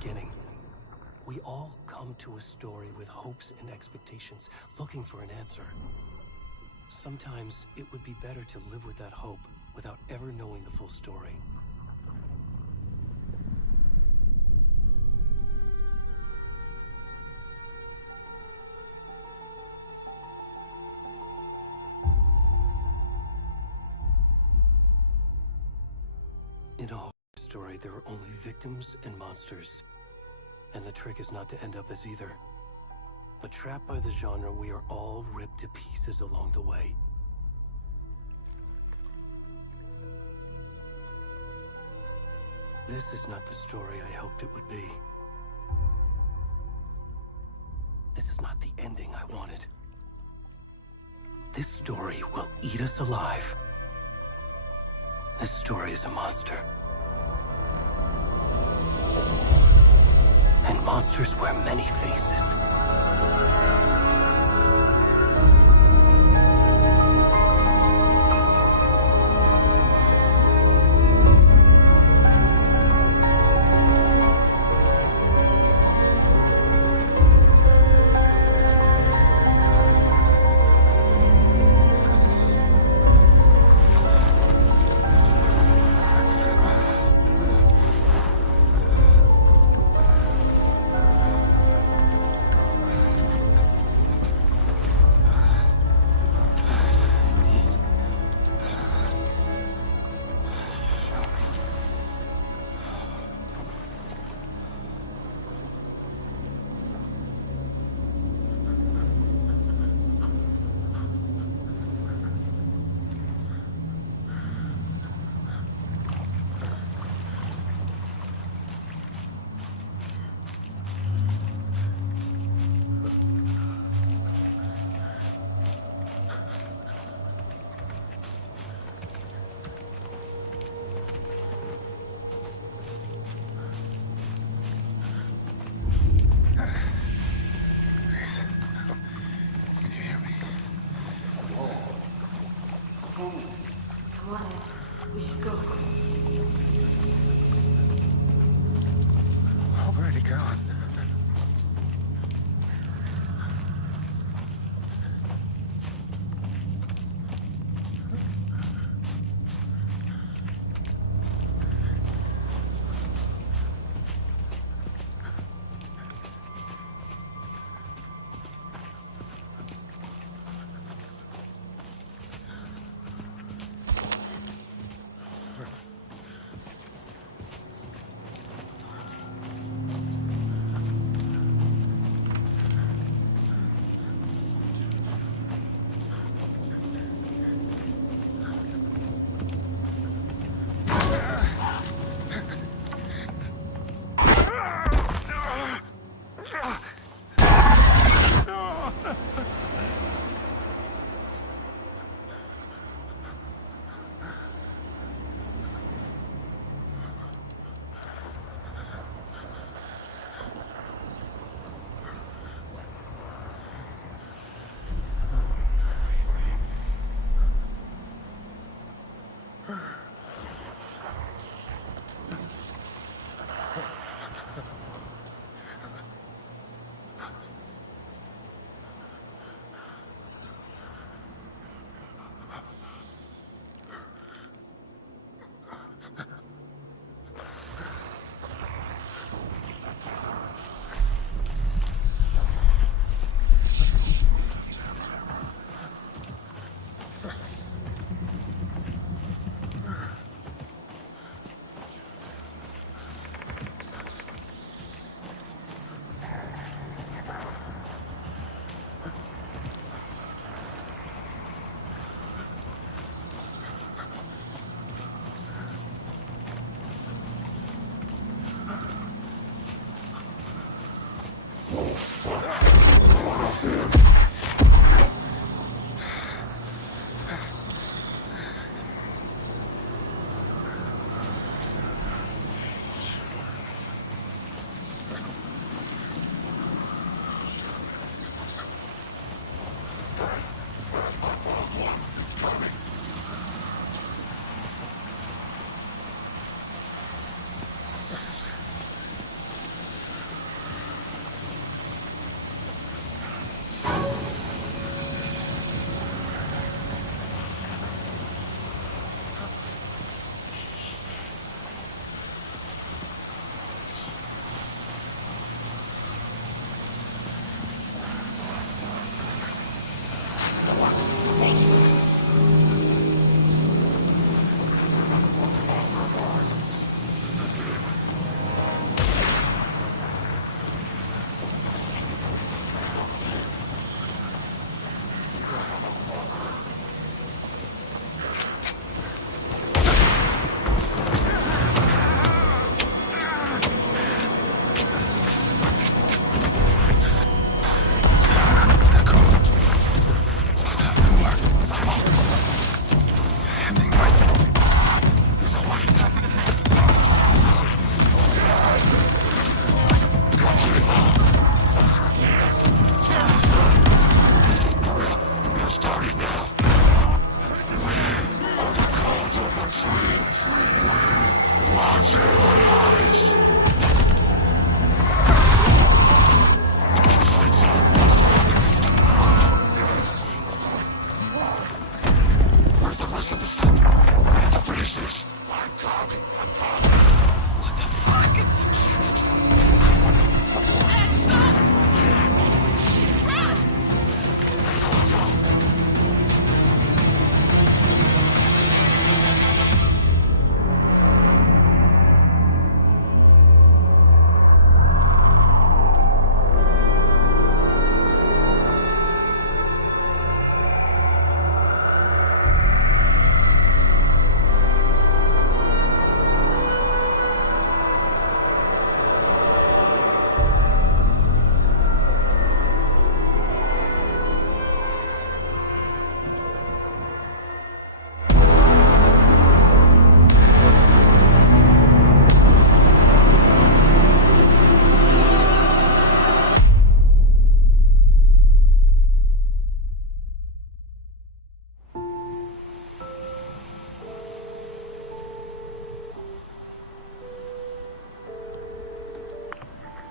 beginning. We all come to a story with hopes and expectations, looking for an answer. Sometimes it would be better to live with that hope without ever knowing the full story. In a horror story, there are only victims and monsters. And the trick is not to end up as either. But trapped by the genre, we are all ripped to pieces along the way. This is not the story I hoped it would be. This is not the ending I wanted. This story will eat us alive. This story is a monster. And monsters wear many faces.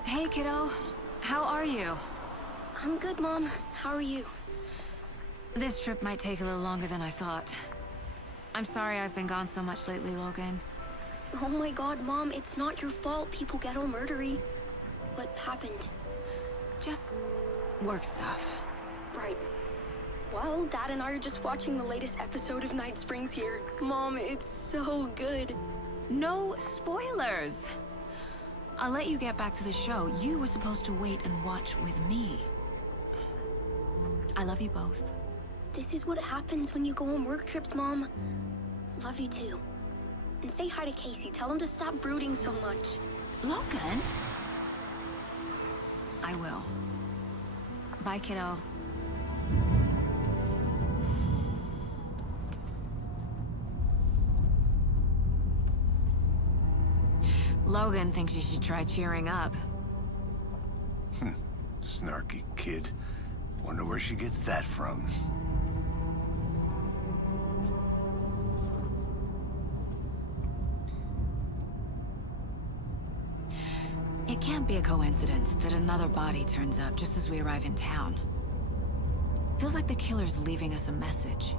Hey, kiddo. How are you? I'm good, Mom. How are you? This trip might take a little longer than I thought. I'm sorry I've been gone so much lately, Logan. Oh my god, Mom, it's not your fault people get all murdery. What happened? Just work stuff. Right. Well, Dad and I are just watching the latest episode of Night Springs here. Mom, it's so good. No spoilers! I'll let you get back to the show. You were supposed to wait and watch with me. I love you both. This is what happens when you go on work trips, Mom. Love you too. And say hi to Casey. Tell him to stop brooding so much. Logan? I will. Bye, kiddo. Logan thinks you should try cheering up. Snarky kid. Wonder where she gets that from. It can't be a coincidence that another body turns up just as we arrive in town. Feels like the killer's leaving us a message.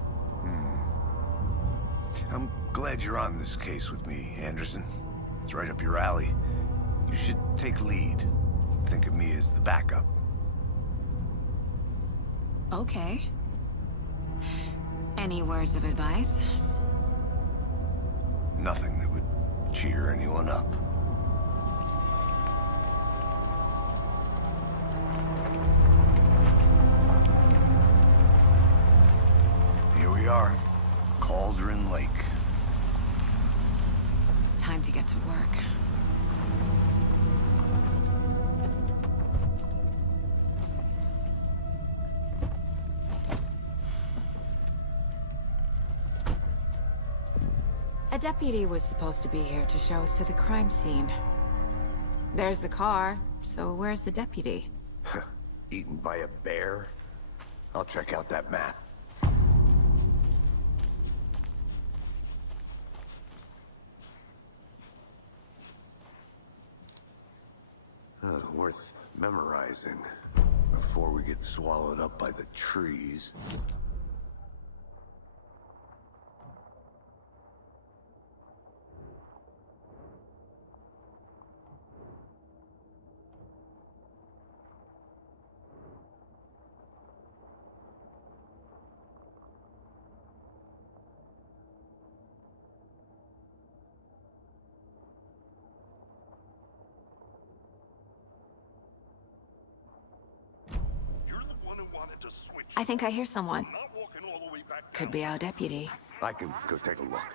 I'm glad you're on this case with me, Anderson. It's right up your alley. You should take lead. Think of me as the backup. Okay. Any words of advice? Nothing that would cheer anyone up. Here we are. Cauldron Lake. Time to get to work. A deputy was supposed to be here to show us to the crime scene. There's the car, so where's the deputy? Eaten by a bear? I'll check out that map. Worth memorizing before we get swallowed up by the trees. I think I hear someone. Could be our deputy. I can go take a look.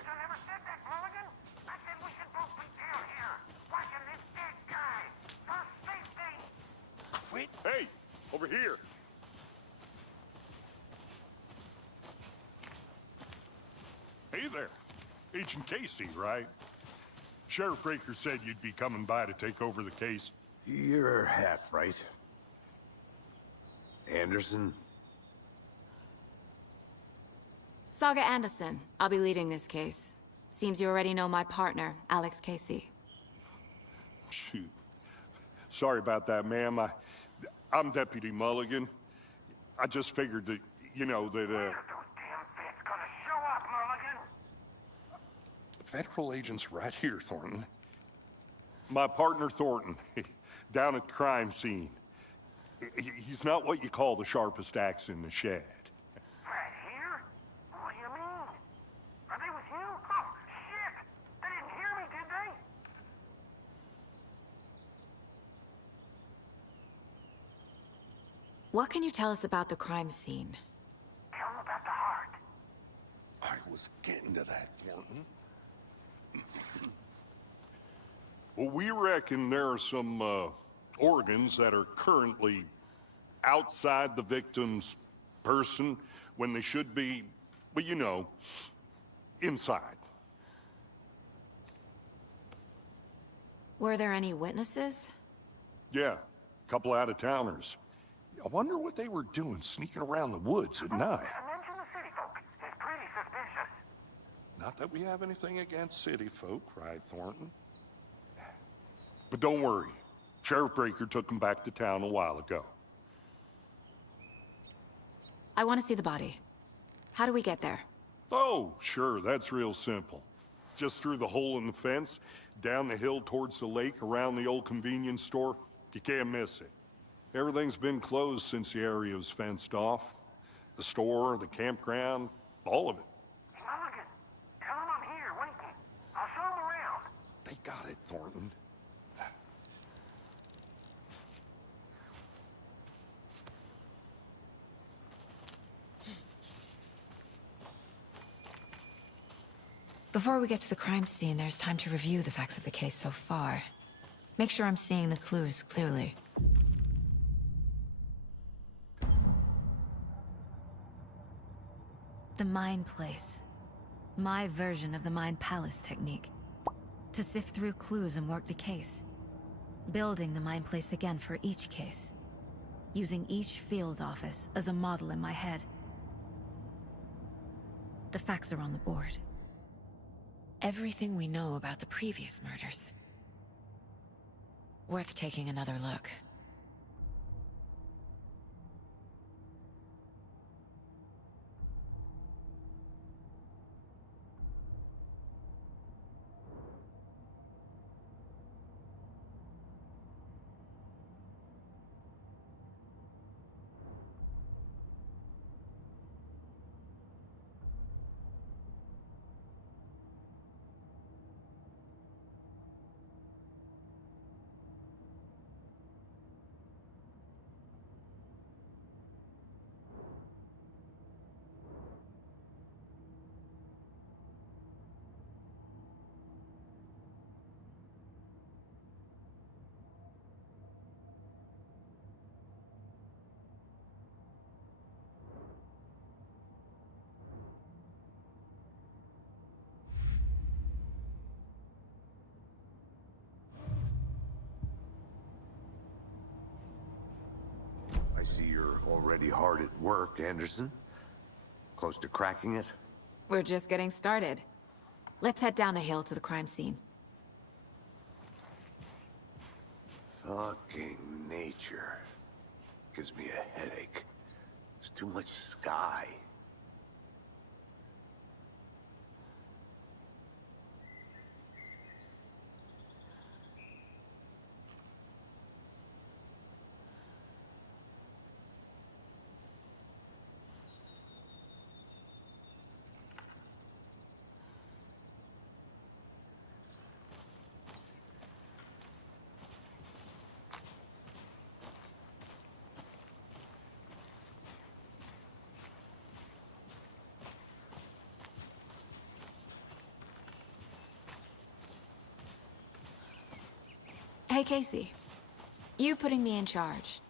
Wait. Hey, over here. Hey there. Agent Casey, right? Sheriff Breaker said you'd be coming by to take over the case. You're half right. Anderson? Saga Anderson. I'll be leading this case. Seems you already know my partner, Alex Casey. Shoot. Sorry about that, ma'am. I'm Deputy Mulligan. I just figured that, you know, that, Federal agent's right here, Thornton. My partner, Thornton, down at the crime scene. He's not what you call the sharpest axe in the shed. Right here? What do you mean? Are they with you? Oh, shit! They didn't hear me, did they? What can you tell us about the crime scene? Tell them about the heart. I was getting to that, Thornton. Well, we reckon there are some, organs that are currently outside the victim's person when they should be, well, you know, inside. Were there any witnesses? Yeah, a couple out-of-towners. I wonder what they were doing sneaking around the woods at night. Mention the city folk. It's pretty suspicious. Not that we have anything against city folk, cried Thornton. But don't worry. Sheriff Breaker took him back to town a while ago. I want to see the body. How do we get there? Oh, sure, that's real simple. Just through the hole in the fence, down the hill towards the lake, around the old convenience store. You can't miss it. Everything's been closed since the area was fenced off. The store, the campground, all of it. Mulligan, tell them I'm here, waiting. I'll show them around. They got it, Thornton. Before we get to the crime scene, there's time to review the facts of the case so far. Make sure I'm seeing the clues clearly. The Mind Place. My version of the Mind Palace technique. To sift through clues and work the case. Building the Mind Place again for each case. Using each field office as a model in my head. The facts are on the board. Everything we know about the previous murders. Worth taking another look. I see you're already hard at work, Anderson. Close to cracking it? We're just getting started. Let's head down the hill to the crime scene. Fucking nature. Gives me a headache. There's too much sky. Hey, Casey. You putting me in charge.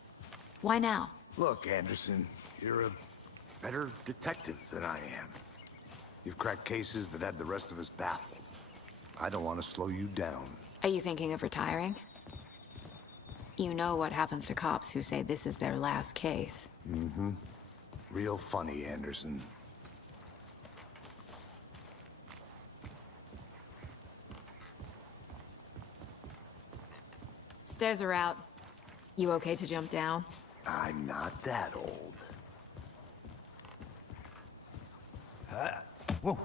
Why now? Look, Anderson, you're a better detective than I am. You've cracked cases that had the rest of us baffled. I don't want to slow you down. Are you thinking of retiring? You know what happens to cops who say this is their last case. Mm-hmm. Real funny, Anderson. Stairs are out. You okay to jump down? I'm not that old. Whoa.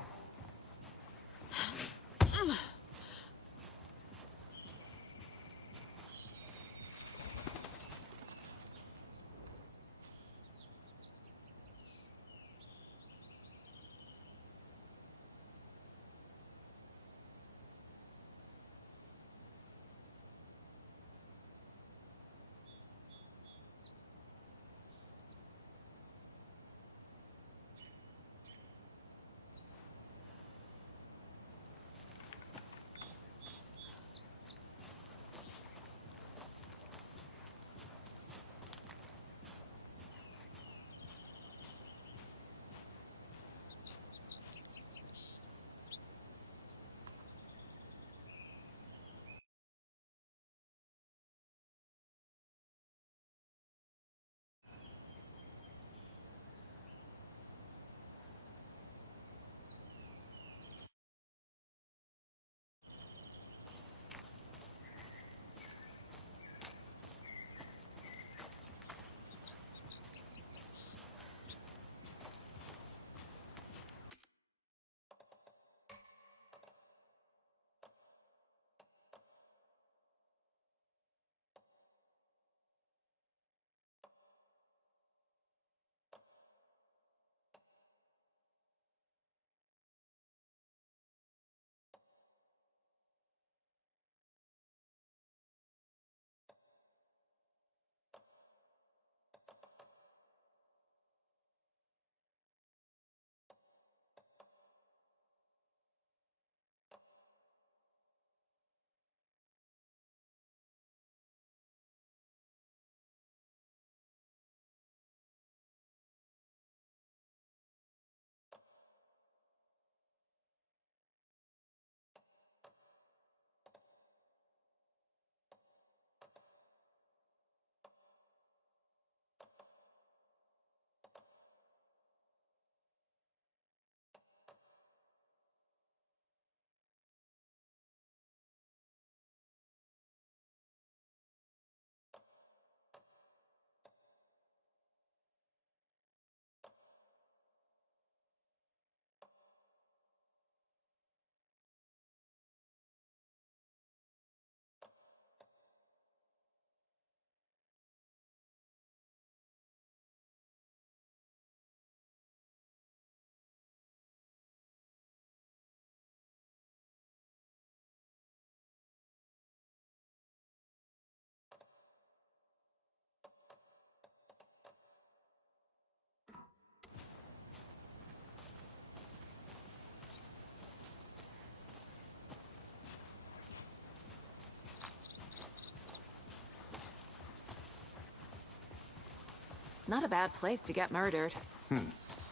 Not a bad place to get murdered.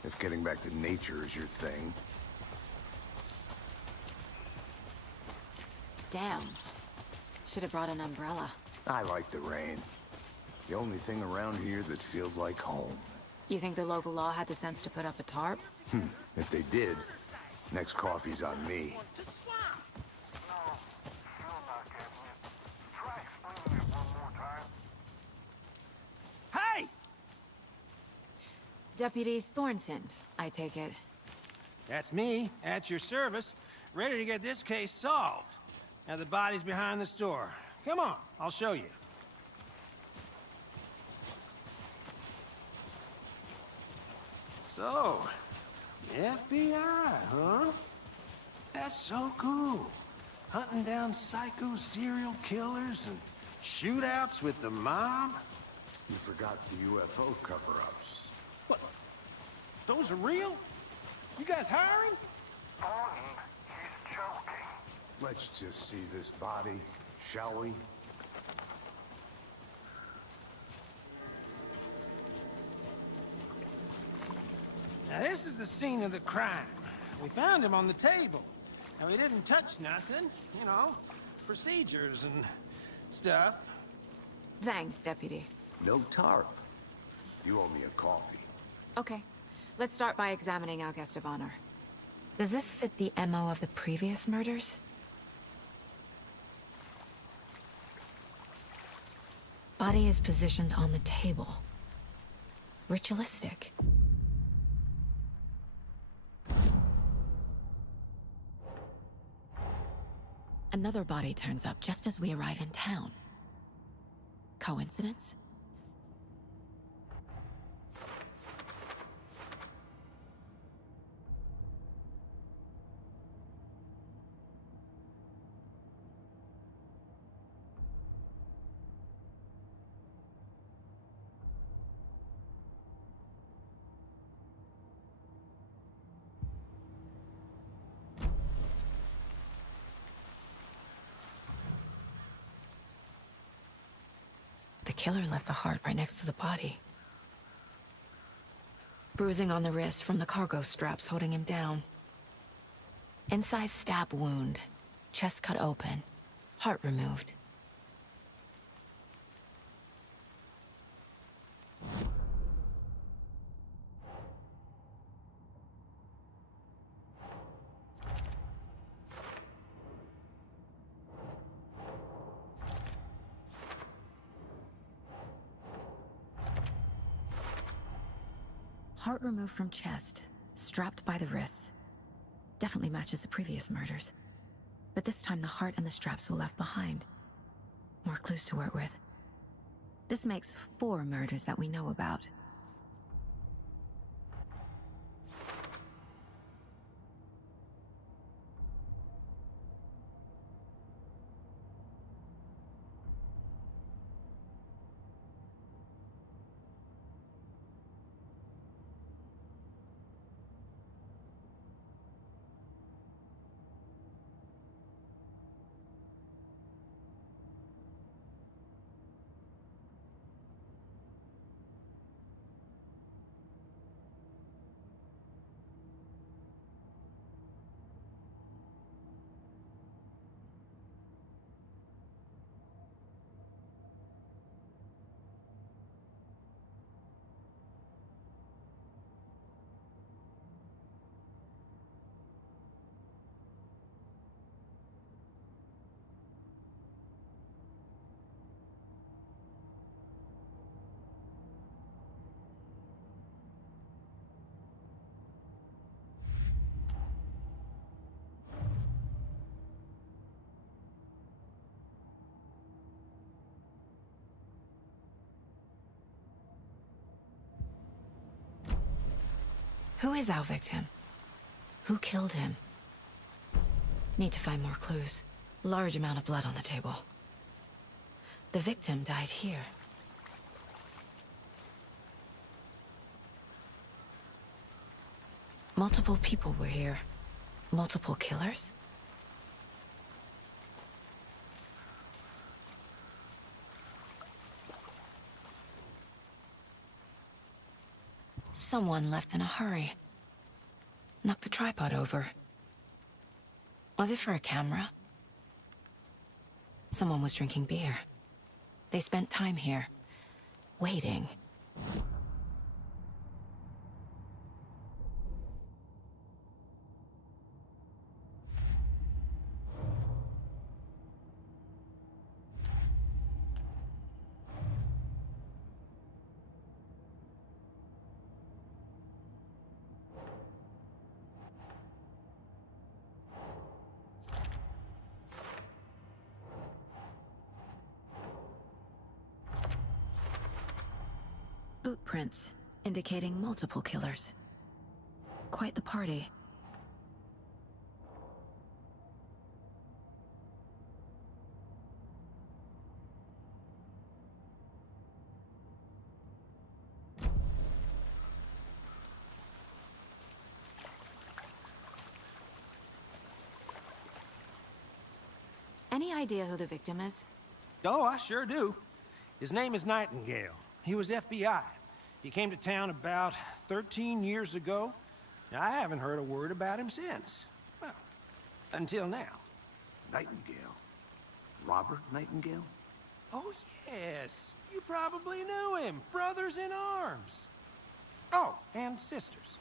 If getting back to nature is your thing. Damn. Should have brought an umbrella. I like the rain. The only thing around here that feels like home. You think the local law had the sense to put up a tarp? If they did, next coffee's on me. No, still not getting it. Try explaining it one more time. Hey! Deputy Thornton, I take it. That's me, at your service, ready to get this case solved. Now the body's behind the store. Come on, I'll show you. So, the FBI, huh? That's so cool. Hunting down psycho serial killers and shootouts with the mob. You forgot the UFO cover-ups. What? Those are real? You guys hiring? Thornton, he's joking. Let's just see this body, shall we? Now, this is the scene of the crime. We found him on the table. Now, he didn't touch nothing, you know, procedures and stuff. Thanks, Deputy. No tarp. You owe me a coffee. Okay, let's start by examining our guest of honor. Does this fit the MO of the previous murders? Body is positioned on the table. Ritualistic. Another body turns up just as we arrive in town. Coincidence? The killer left the heart right next to the body. Bruising on the wrist from the cargo straps holding him down. Inside stab wound, chest cut open, heart removed. Heart removed from chest, strapped by the wrists. Definitely matches the previous murders. But this time the heart and the straps were left behind. More clues to work with. This makes 4 murders that we know about. Who is our victim? Who killed him? Need to find more clues. Large amount of blood on the table. The victim died here. Multiple people were here. Multiple killers? Someone left in a hurry. Knocked the tripod over. Was it for a camera? Someone was drinking beer. They spent time here, waiting. Boot prints, indicating multiple killers. Quite the party. Any idea who the victim is? Oh, I sure do. His name is Nightingale. He was FBI. He came to town about 13 years ago. I haven't heard a word about him since. Well, until now. Nightingale. Robert Nightingale? Oh, yes. You probably knew him. Brothers in arms. Oh, and sisters.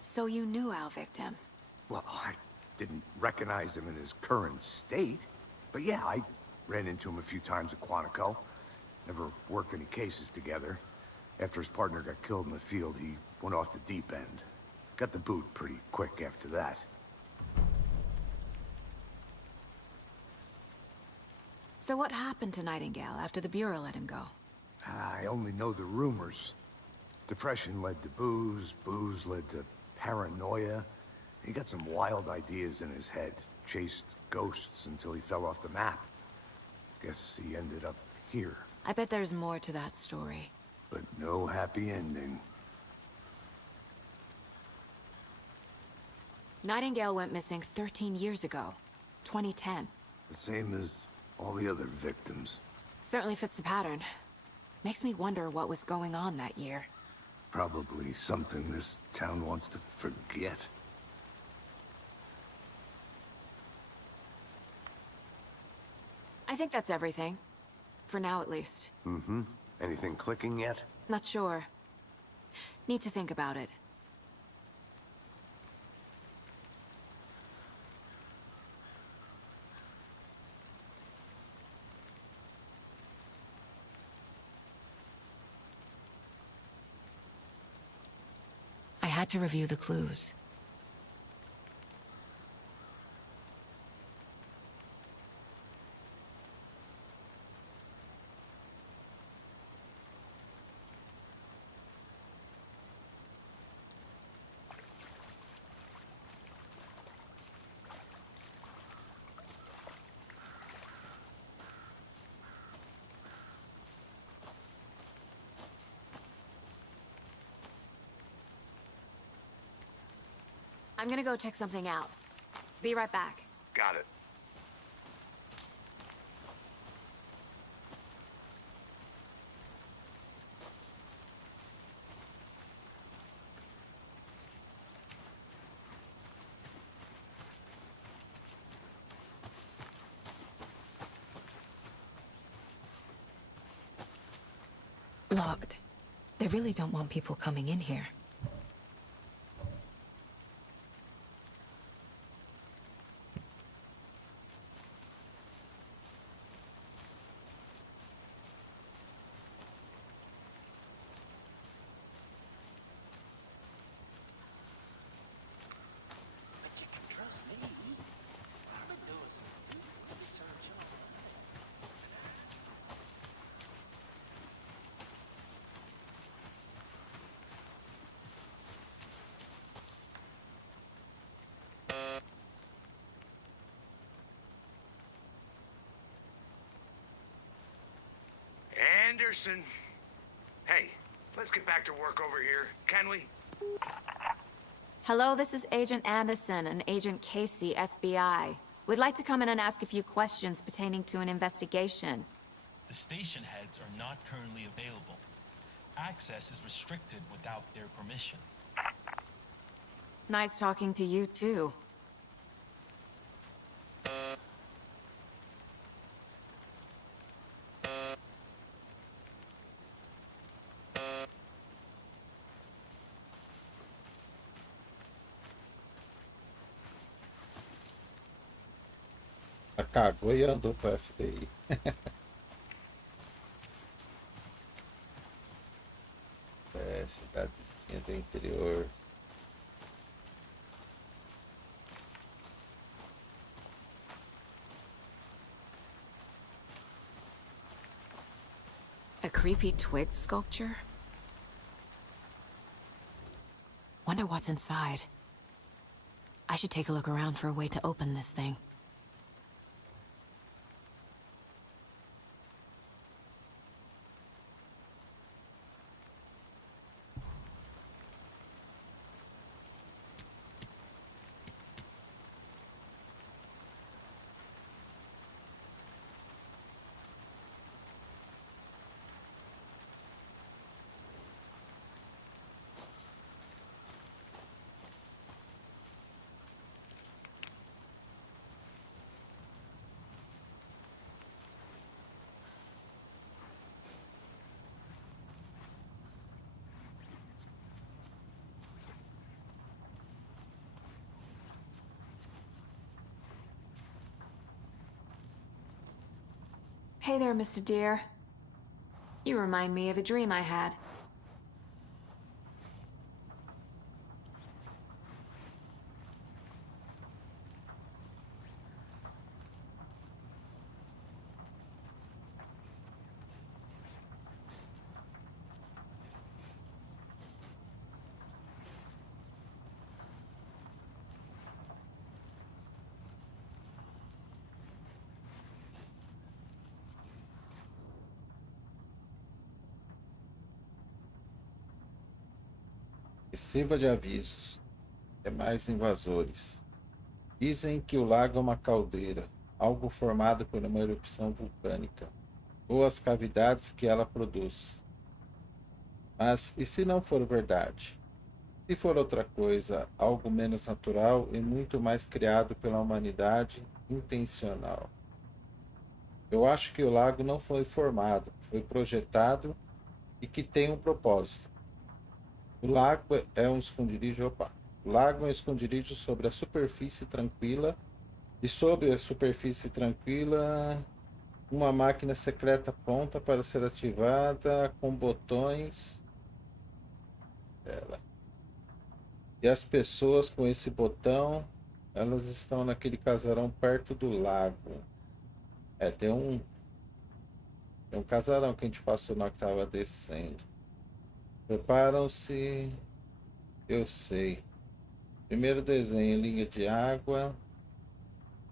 So you knew our victim? Well, I didn't recognize him in his current state. But yeah, I ran into him a few times at Quantico. Never worked any cases together. After his partner got killed in the field, he went off the deep end. Got the boot pretty quick after that. So what happened to Nightingale after the Bureau let him go? I only know the rumors. Depression led to booze, booze led to paranoia. He got some wild ideas in his head, chased ghosts until he fell off the map. Guess he ended up here, I bet there's more to that story. but no happy ending. Nightingale went missing 13 years ago, 2010. The same as all the other victims. Certainly fits the pattern. Makes me wonder what was going on that year. Probably something this town wants to forget. I think that's everything. For now, at least. Mm-hmm. Anything clicking yet? Not sure. Need to think about it. I had to review the clues. I'm gonna go check something out. Be right back. Got it. Locked. They really don't want people coming in here. But you can trust me. I've been doing some research on it. Anderson. Hey, let's get back to work over here, can we? Hello, this is Agent Anderson and Agent Casey, FBI. We'd like to come in and ask a few questions pertaining to an investigation. The station heads are not currently available. Access is restricted without their permission. Nice talking to you, too. Cagou e andou pro FBI. Cidadezinha do interior. A creepy twig sculpture? Wonder what's inside. I should take a look around for a way to open this thing. Hey there, Mr. Deer. You remind me of a dream I had. Receba de avisos. Demais invasores. Dizem que o lago é uma caldeira, algo formado por uma erupção vulcânica, ou as cavidades que ela produz. Mas e se não for verdade? Se for outra coisa, algo menos natural e muito mais criado pela humanidade, intencional? Eu acho que o lago não foi formado, foi projetado e que tem um propósito. O lago é um esconderijo, O lago é um esconderijo sobre a superfície tranquila, e sobre a superfície tranquila, uma máquina secreta pronta para ser ativada com botões. E as pessoas com esse botão, elas estão naquele casarão perto do lago. Tem um casarão que a gente passou na hora que estava descendo. Preparam-se. Eu sei. Primeiro desenho, linha de água.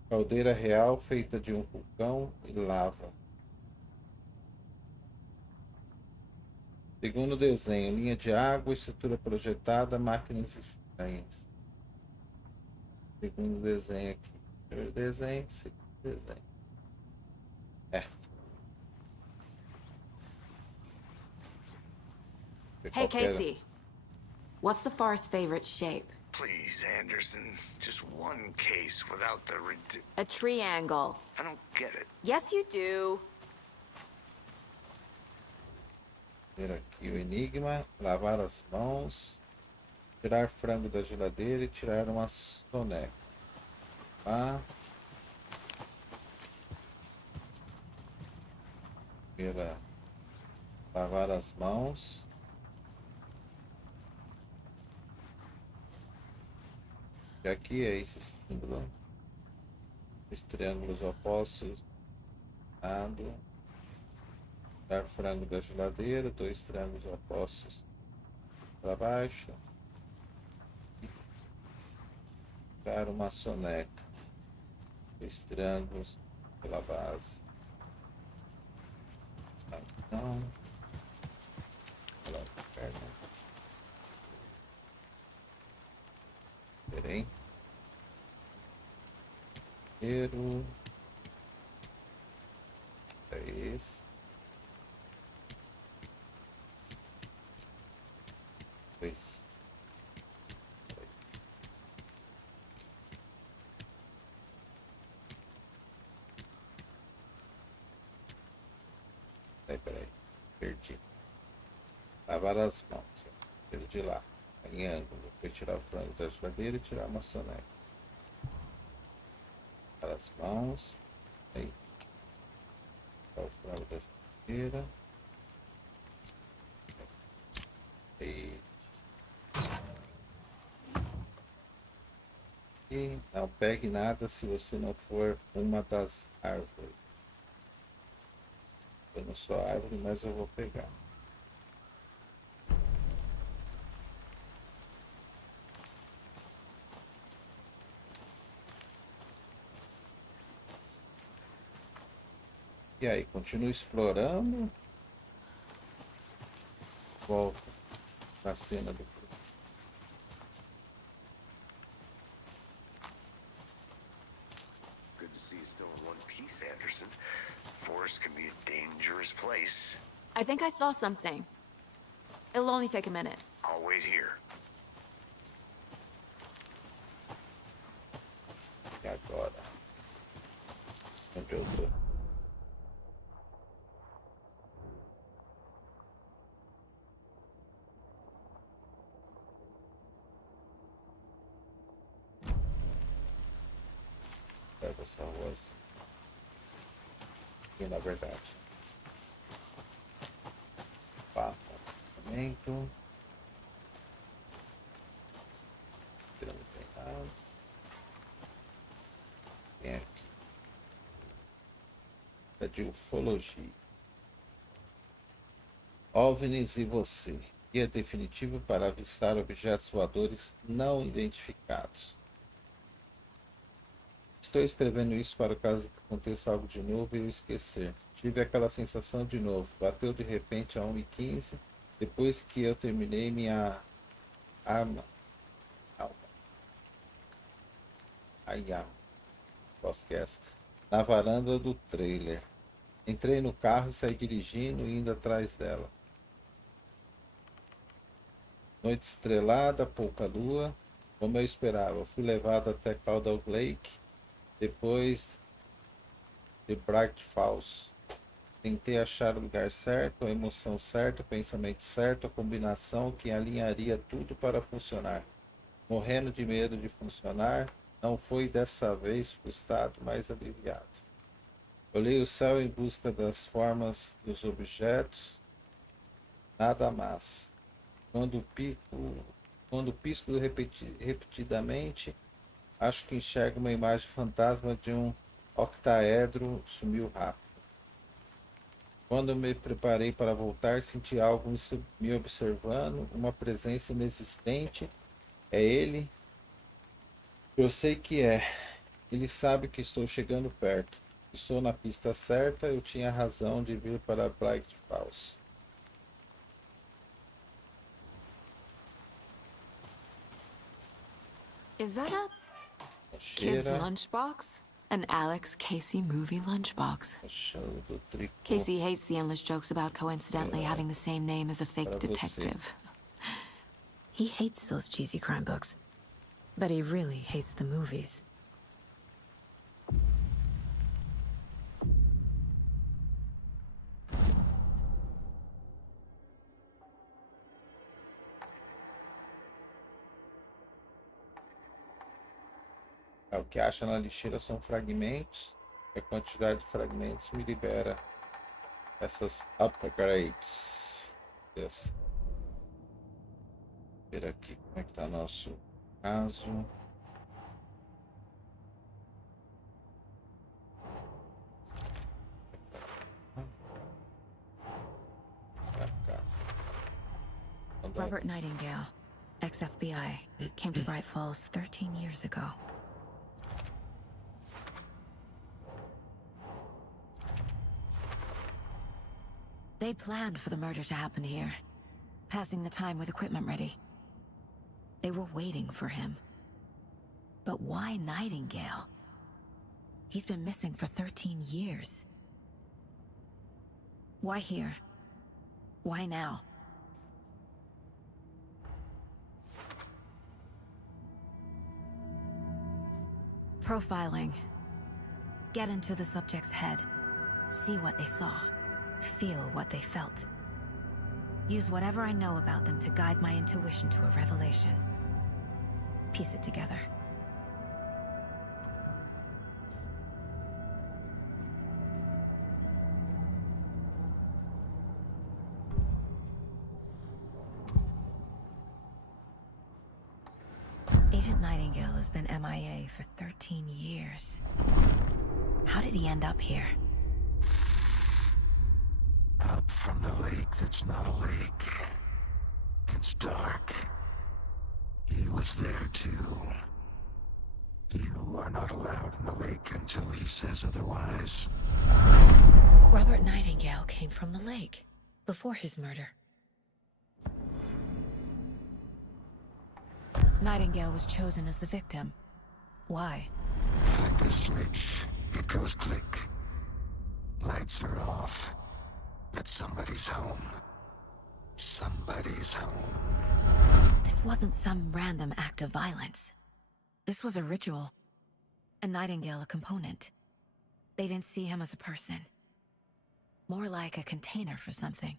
Caldeira real feita de um vulcão e lava. Segundo desenho, linha de água, estrutura projetada, máquinas estranhas. Segundo desenho aqui. Primeiro desenho, segundo desenho. Hey, Casey. What's the far's favorite shape? Please, Anderson. Just one case without the A triangle. I don't get it. Yes, you do. Ver aqui o enigma, lavar as mãos, tirar frango da geladeira e tirar uma soneca. Lavar as mãos. E aqui é esse símbolo. Os triângulos opostos. Tirar frango da geladeira, 2 triângulos opostos para baixo. Tirar uma soneca. 2 triângulos pela base. Então, coloca a perna. Peraí. Primeiro. É esse. Dois. Peraí. Perdi. Lavar as mãos. Perdi lá. Em ângulo. Foi tirar o frango da geladeira e tirar uma soneca. Lavar as mãos. Aí. Tirar o frango da geladeira. E não pegue nada se você não for uma das árvores. Eu não sou árvore, mas eu vou pegar. E aí, continua explorando. Volta na cena do filme. Good to see you still in one piece, Anderson. Forest can be a dangerous place. I think I saw something. It'll only take a minute. I'll wait here. E agora? Onde eu tô? Pega essa rosa. E na verdade. Apartamento. Não tem nada. Tem aqui. É de ufologia. OVNIs e você. Guia definitivo para avistar objetos voadores não identificados. Estou escrevendo isso para o caso que aconteça algo de novo e eu esquecer. Tive aquela sensação de novo. Bateu de repente a 1h15, depois que eu terminei minha arma. Posso que é essa? Na varanda do trailer. Entrei no carro e saí dirigindo e indo atrás dela. Noite estrelada, pouca lua, como eu esperava. Fui levado até Caldwell Lake, depois de Bright Falls. Tentei achar o lugar certo, a emoção certa, o pensamento certo, a combinação que alinharia tudo para funcionar. Morrendo de medo de funcionar, não foi dessa vez frustrado, mas aliviado. Olhei o céu em busca das formas dos objetos, nada mais. Quando pisco repetidamente, acho que enxergo uma imagem fantasma de um octaedro, sumiu rápido. Quando eu me preparei para voltar, senti algo me observando, uma presença inexistente. É ele? Eu sei que é. Ele sabe que estou chegando perto. Estou na pista certa, eu tinha razão de vir para Bright Falls. Is that a kid's lunchbox? An Alex Casey movie lunchbox. Casey hates the endless jokes about coincidentally having the same name as a fake detective. He hates those cheesy crime books, but he really hates the movies. O que acha na lixeira são fragmentos. E a quantidade de fragmentos me libera essas upgrades. Yes. Ver aqui como é que tá nosso caso. Robert Nightingale, ex-FBI, came to Bright Falls 13 years ago. They planned for the murder to happen here, passing the time with equipment ready. They were waiting for him. But why Nightingale? He's been missing for 13 years. Why here? Why now? Profiling. Get into the subject's head. See what they saw. Feel what they felt. Use whatever I know about them to guide my intuition to a revelation. Piece it together. Agent Nightingale has been MIA for 13 years. How did he end up here? Up from the lake that's not a lake. It's dark. He was there too. You are not allowed in the lake until he says otherwise. Robert Nightingale came from the lake before his murder. Nightingale was chosen as the victim. Why? Like the switch, it goes click. Lights are off. But somebody's home. Somebody's home. This wasn't some random act of violence. This was a ritual. And Nightingale a component. They didn't see him as a person. More like a container for something.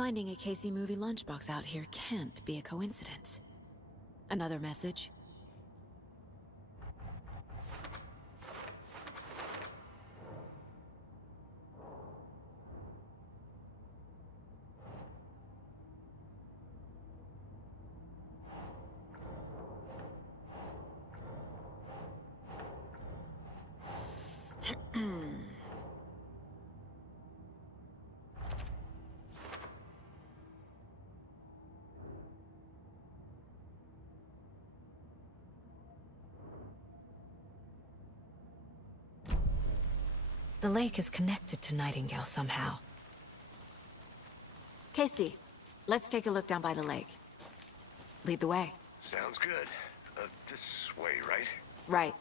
Finding a Casey movie lunchbox out here can't be a coincidence. Another message? The lake is connected to Nightingale somehow. Casey, let's take a look down by the lake. Lead the way. Sounds good. This way, right? Right.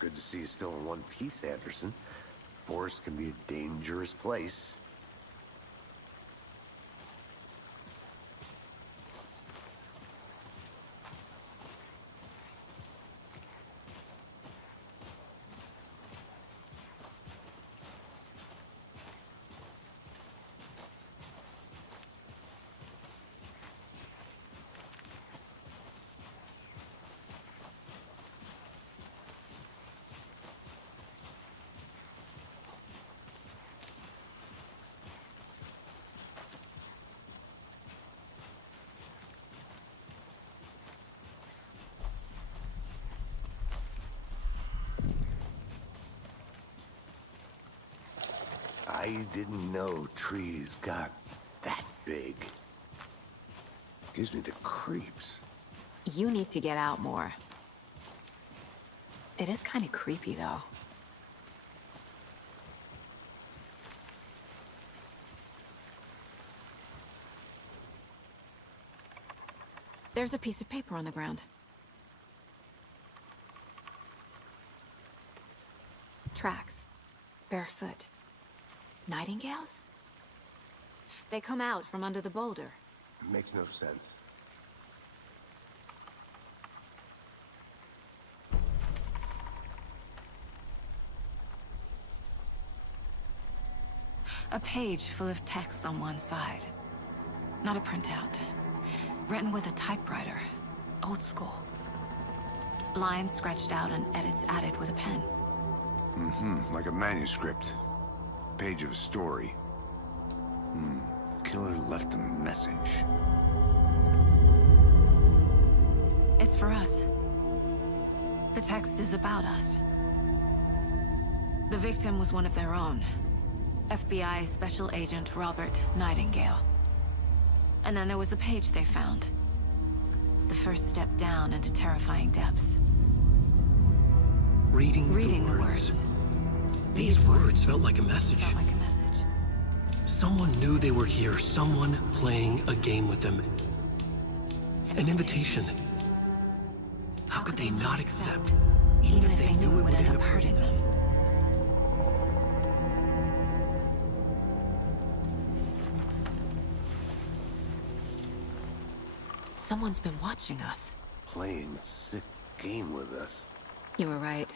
Good to see you still in one piece, Anderson. Forest can be a dangerous place. I didn't know trees got that big. Gives me the creeps. You need to get out more. It is kind of creepy, though. There's a piece of paper on the ground. Tracks. Barefoot. Nightingales? They come out from under the boulder. Makes no sense. A page full of text on one side. Not a printout. Written with a typewriter. Old school. Lines scratched out and edits added with a pen. Like a manuscript. Page of a story. Killer left a message. It's for us. The text is about us. The victim was one of their own. FBI Special Agent Robert Nightingale. And then there was the page they found. The first step down into terrifying depths. Reading the words. These words felt like a message. Felt like a message. Someone knew they were here, someone playing a game with them. An invitation. How could they not accept, even if they knew it would end up hurting them? Someone's been watching us. Playing a sick game with us. You were right.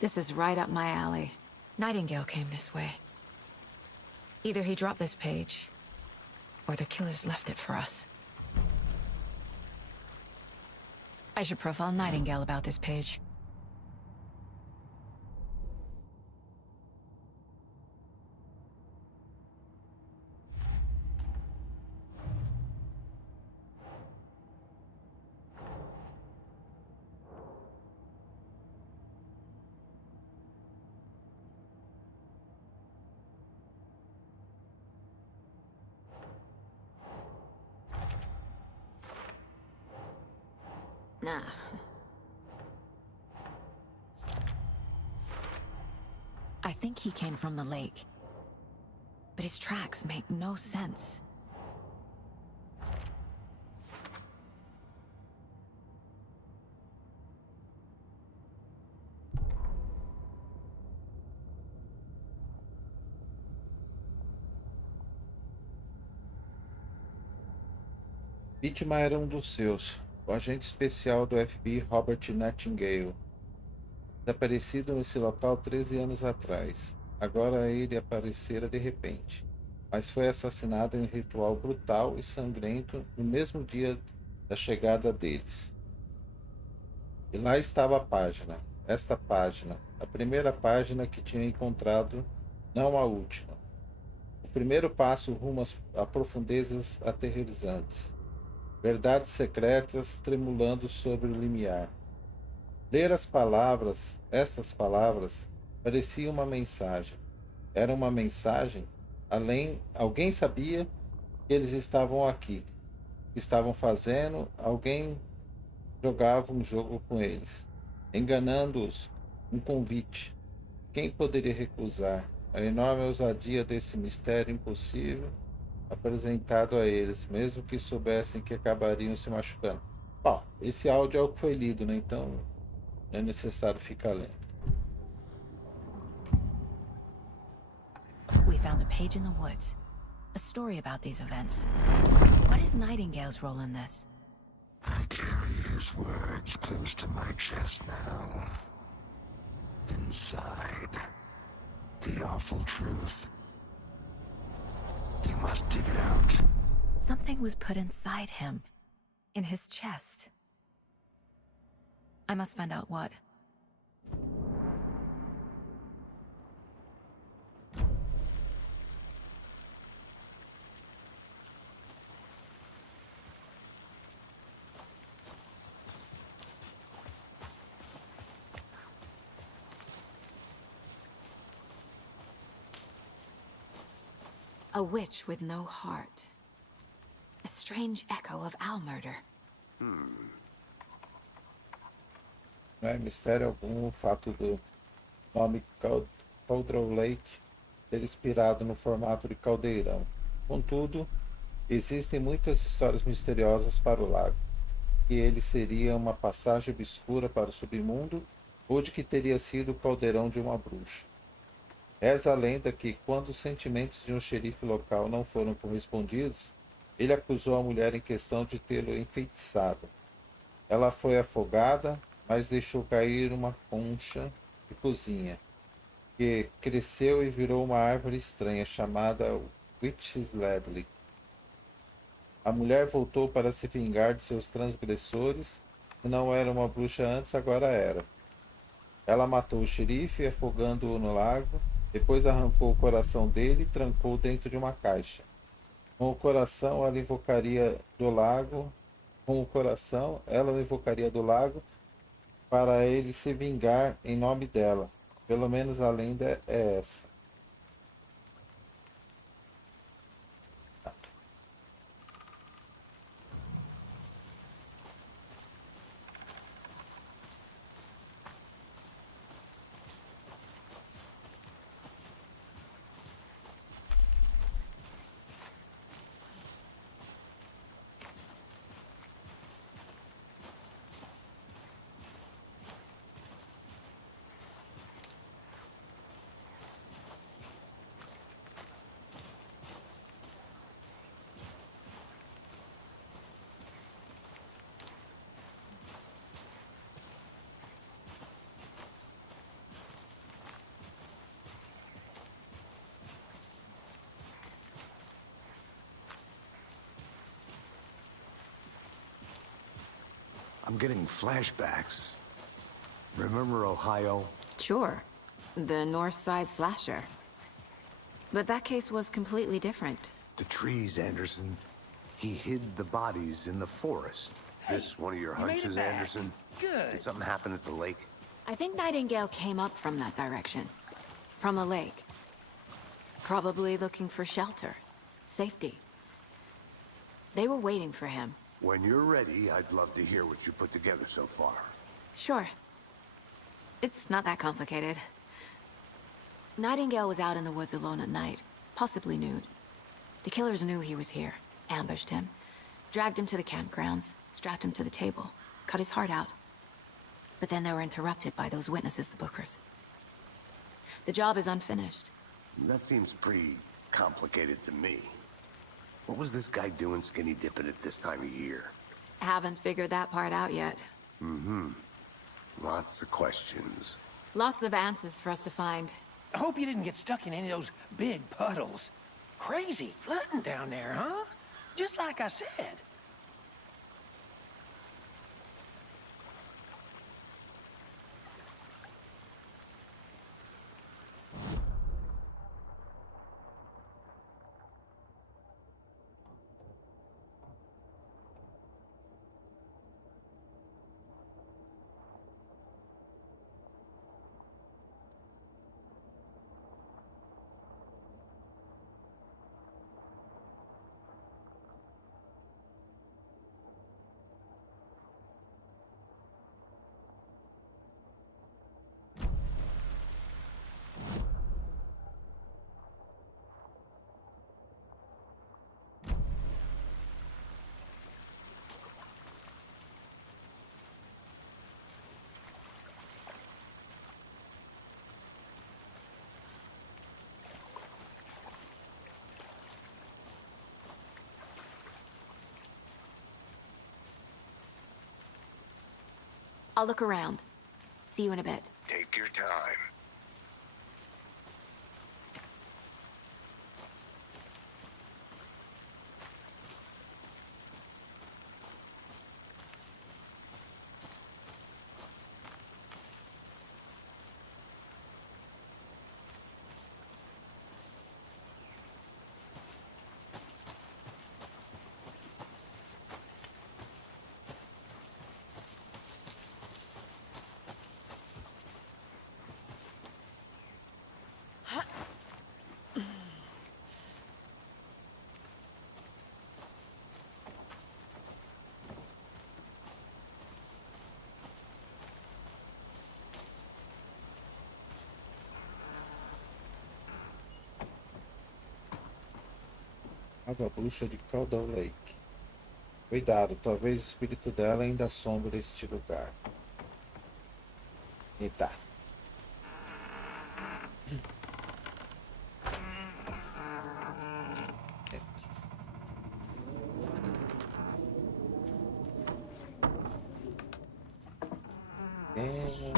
This is right up my alley. Nightingale came this way. Either he dropped this page, or the killers left it for us. I should profile Nightingale about this page. Nah. I think he came from the lake. But his tracks make no sense. Vítima era um dos seus, o agente especial do FBI Robert Nightingale, desaparecido nesse local 13 anos atrás. Agora ele aparecera de repente, mas foi assassinado em um ritual brutal e sangrento no mesmo dia da chegada deles. E lá estava a página, esta página, a primeira página que tinha encontrado, não a última. O primeiro passo rumo a profundezas aterrorizantes. Verdades secretas tremulando sobre o limiar. Ler as palavras, estas palavras, parecia uma mensagem. Era uma mensagem, além, alguém sabia que eles estavam aqui, que estavam fazendo, alguém jogava um jogo com eles, enganando-os, um convite. Quem poderia recusar a enorme ousadia desse mistério impossível apresentado a eles, mesmo que soubessem que acabariam se machucando? Bom, esse áudio é o que foi lido, né? Então não é necessário ficar lendo. We found a page in the woods. A story about these events. What is Nightingale's role in this? I carry his words close to my chest now. Inside, the awful truth. You must dig it out. Something was put inside him. In his chest. I must find out what. A witch with no heart. A strange echo of owl murder. Não é mistério algum o fato do nome Cauldron Lake ter inspirado no formato de caldeirão. Contudo, existem muitas histórias misteriosas para o lago. Que ele seria uma passagem obscura para o submundo ou de que teria sido o caldeirão de uma bruxa. Reza a lenda que, quando os sentimentos de um xerife local não foram correspondidos, ele acusou a mulher em questão de tê-lo enfeitiçado. Ela foi afogada, mas deixou cair uma concha de cozinha, que cresceu e virou uma árvore estranha chamada Witch's Ledley. A mulher voltou para se vingar de seus transgressores, e não era uma bruxa antes, agora era. Ela matou o xerife, afogando-o no lago, depois arrancou o coração dele e trancou dentro de uma caixa. Com o coração, ela invocaria do lago para ele se vingar em nome dela. Pelo menos a lenda é essa. I'm getting flashbacks. Remember Ohio? Sure. The North Side slasher. But that case was completely different. The trees, Anderson. He hid the bodies in the forest. This one of your you made it hunches, back. Anderson? Good. Did something happen at the lake? I think Nightingale came up from that direction. From the lake. Probably looking for shelter. Safety. They were waiting for him. When you're ready, I'd love to hear what you put together so far. Sure. It's not that complicated. Nightingale was out in the woods alone at night, possibly nude. The killers knew he was here, ambushed him, dragged him to the campgrounds, strapped him to the table, cut his heart out. But then they were interrupted by those witnesses, the Bookers. The job is unfinished. That seems pretty complicated to me. What was this guy doing skinny dipping at this time of year? Haven't figured that part out yet. Mm-hmm. Lots of questions. Lots of answers for us to find. I hope you didn't get stuck in any of those big puddles. Crazy flooding down there, huh? Just like I said. I'll look around. See you in a bit. Take your time. Água bruxa de Caldwell Lake. Cuidado, talvez o espírito dela ainda assombre este lugar. Eita. Dentro.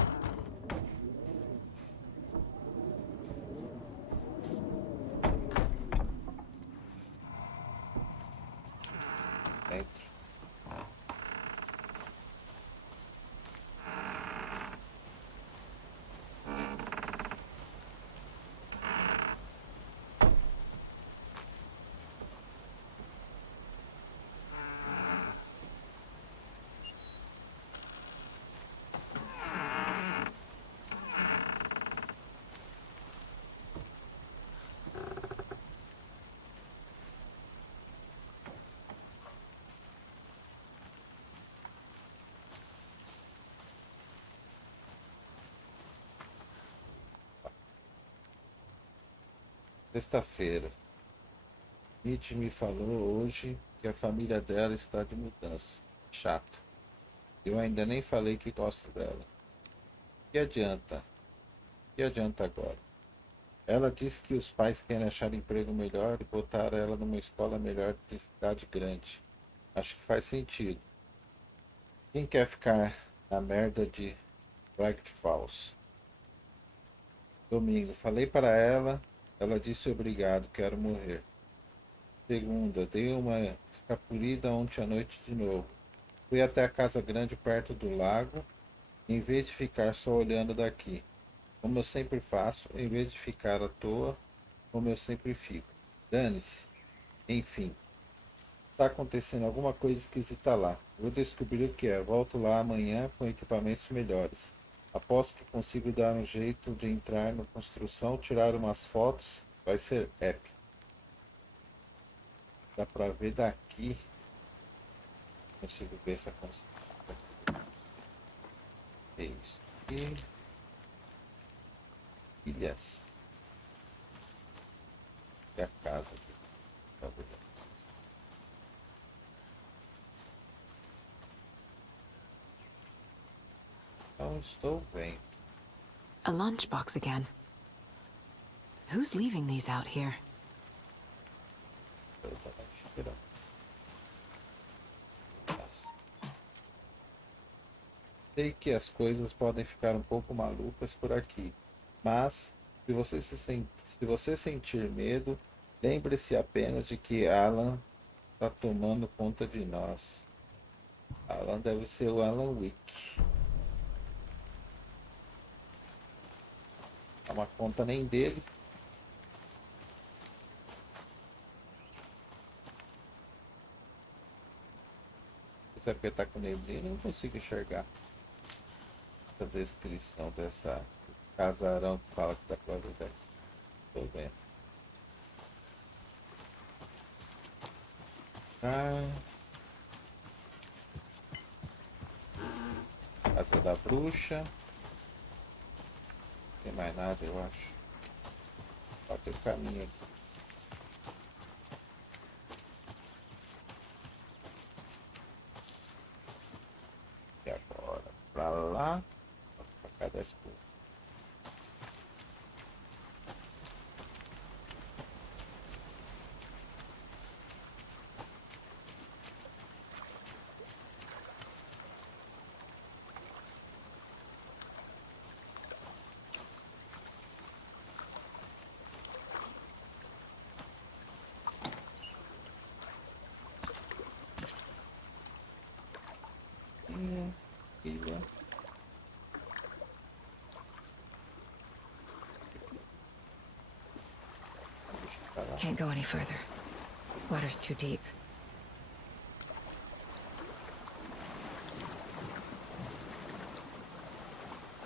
Sexta-feira. Mitch me falou hoje que a família dela está de mudança. Chato. Eu ainda nem falei que gosto dela. Que adianta? Que adianta agora? Ela disse que os pais querem achar emprego melhor e botar ela numa escola melhor de cidade grande. Acho que faz sentido. Quem quer ficar na merda de Black Falls? Domingo. Falei para ela. Ela disse obrigado, quero morrer. Segunda, dei uma escapulida ontem à noite de novo. Fui até a casa grande perto do lago, em vez de ficar só olhando daqui. Como eu sempre faço, em vez de ficar à toa, como eu sempre fico. Dane-se. Enfim. Está acontecendo alguma coisa esquisita lá. Vou descobrir o que é. Volto lá amanhã com equipamentos melhores. Aposto que consigo dar um jeito de entrar na construção, tirar umas fotos. Vai ser épico. Dá pra ver daqui. Consigo ver se eu consigo. É isso. E ilhas. E a casa aqui. Tá vendo? Não estou vendo. A lunchbox again. Who's leaving these out here? Eu tô esperando. Sei que as coisas podem ficar um pouco malucas por aqui, mas se você sentir medo, lembre-se apenas de que Alan está tomando conta de nós. Alan deve ser o Alan Wake. Não é uma conta nem dele. Se apertar com neblina, eu não consigo enxergar a descrição dessa casarão que fala que dá pra ver daqui. Tô vendo. Casa da bruxa. Não tem mais nada, eu acho. Só tem o caminho aqui. E agora pra lá. Pra cá da escura. Ilha. Can't go any further. Water's too deep.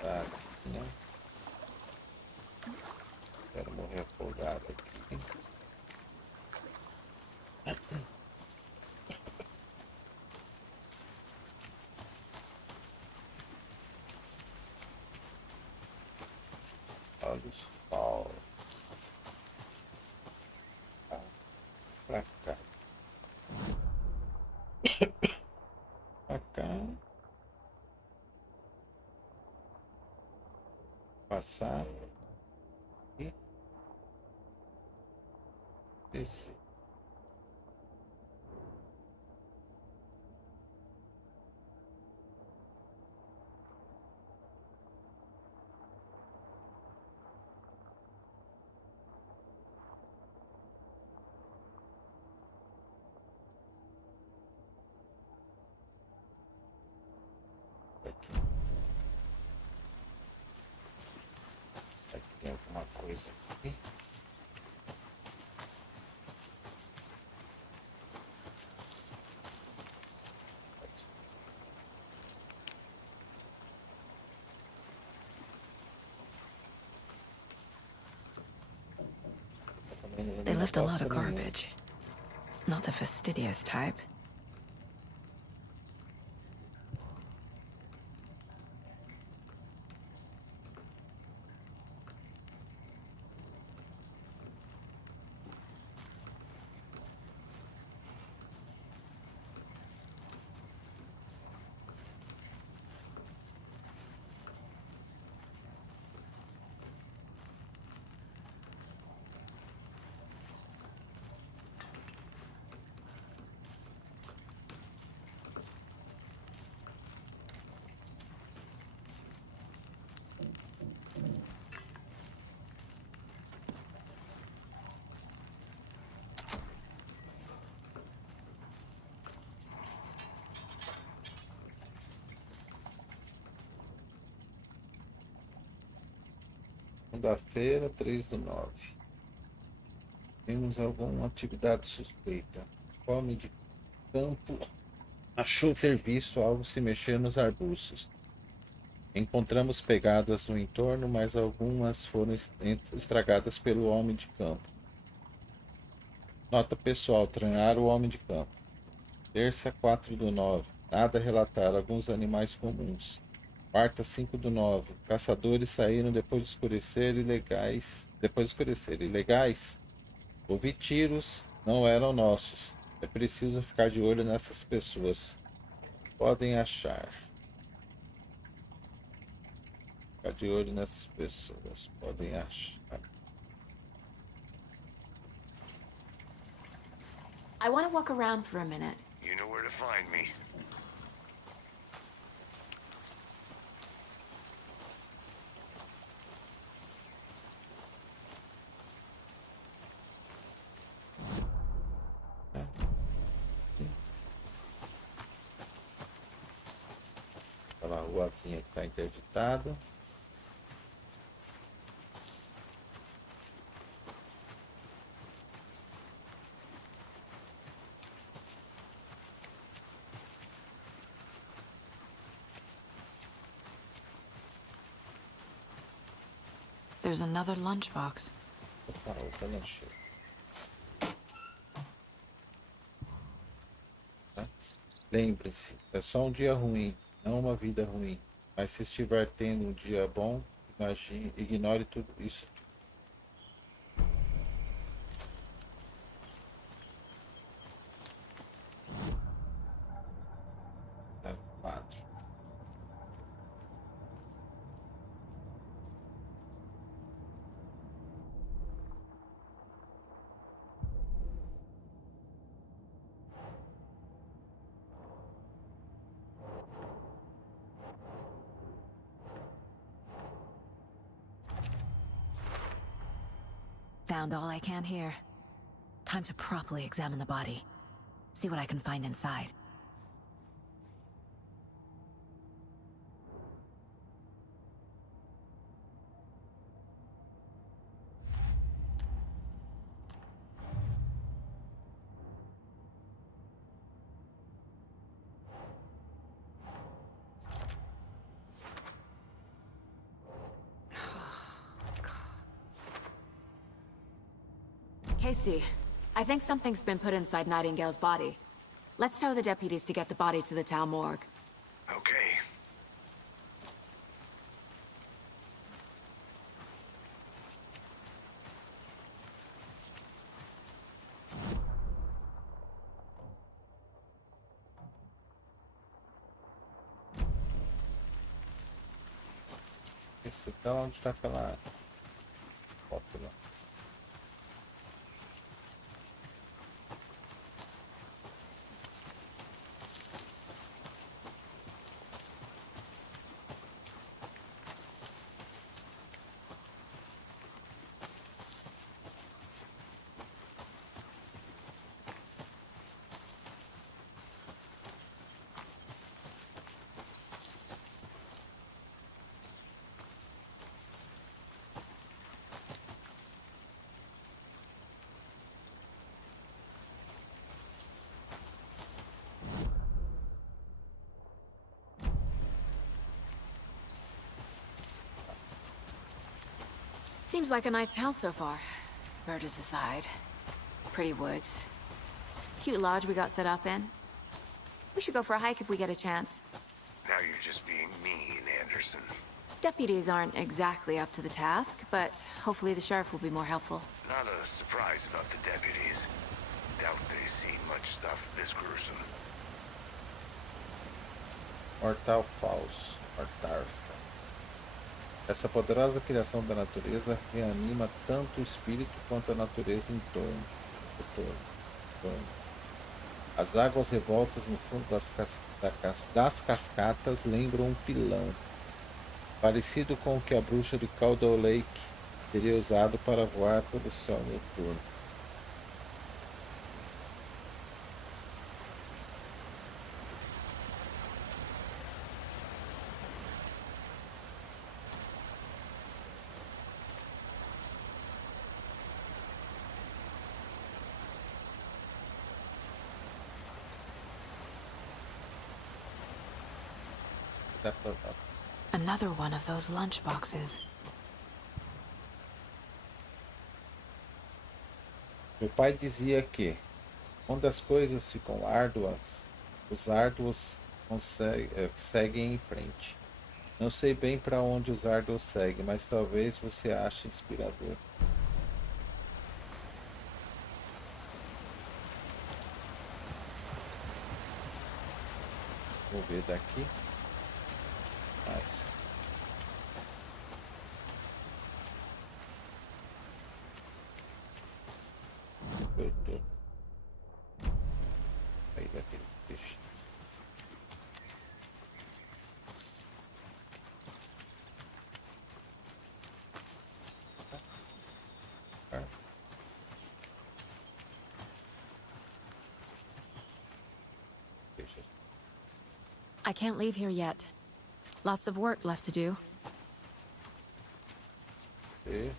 Tá, né? Quero morrer afogado aqui. Olha o sol. Pra cá. Pra cá. Passar. E descer. Aqui tem alguma coisa aqui. They left a lot of garbage. Not the fastidious type. Segunda-feira, 3/9. Temos alguma atividade suspeita. Homem de campo achou ter visto algo se mexer nos arbustos. Encontramos pegadas no entorno, mas algumas foram estragadas pelo homem de campo. Nota pessoal: treinar o homem de campo. Terça, 4/9. Nada a relatar. Alguns animais comuns. Quarta, 5/9. Caçadores saíram depois de escurecer ilegais. Depois de escurecer ilegais. Ouvi tiros, não eram nossos. É preciso ficar de olho nessas pessoas. Podem achar. Ficar de olho nessas pessoas. Podem achar. I want to walk around for a minute. You know where to find me. Aquela ruazinha que está interditada. There's another lunchbox. Opa, outra lancheira. Tá? Lembre-se, é só um dia ruim, não uma vida ruim. Mas se estiver tendo um dia bom, ignore tudo isso. Tá, 4. Found all I can here. Time to properly examine the body. See what I can find inside. Casey, I think something's been put inside Nightingale's body. Let's tell the deputies to get the body to the town morgue. Okay. Esse tá onde está aquela foto lá. Seems like a nice town so far. Murders aside. Pretty woods. Cute lodge we got set up in. We should go for a hike if we get a chance. Now you're just being mean, Anderson. Deputies aren't exactly up to the task, but hopefully the sheriff will be more helpful. Not a surprise about the deputies. Doubt they've seen much stuff this gruesome. Mortal falso. Mortarfa. Essa poderosa criação da natureza reanima tanto o espírito quanto a natureza em torno. As águas revoltas no fundo das cascatas lembram um pilão, parecido com o que a bruxa de Caldwell Lake teria usado para voar pelo céu noturno. Another one of those lunch boxes. Meu pai dizia que, Quando as coisas ficam árduas, os árduos seguem em frente. Não sei bem para onde os árduos seguem, mas talvez você ache inspirador. Vou ver daqui. Mais. Eu tô. Aí daquele peixe. I can't leave here yet. Lots of work left to do. E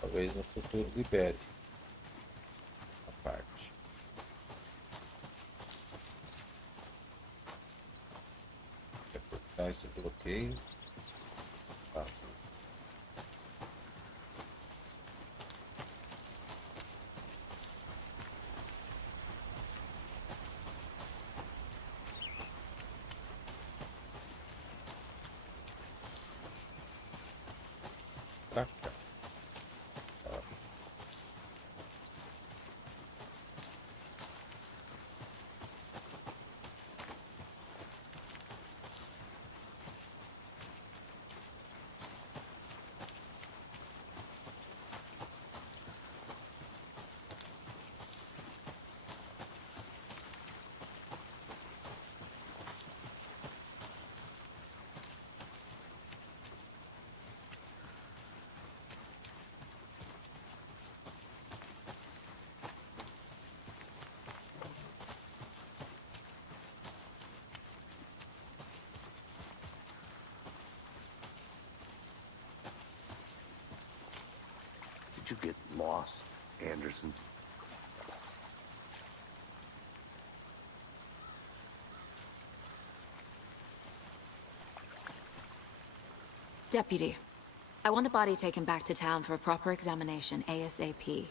talvez no futuro libere a parte. Quer cortar esse bloqueio? Tá. Placa. Did you get lost, Anderson? Deputy, I want the body taken back to town for a proper examination ASAP.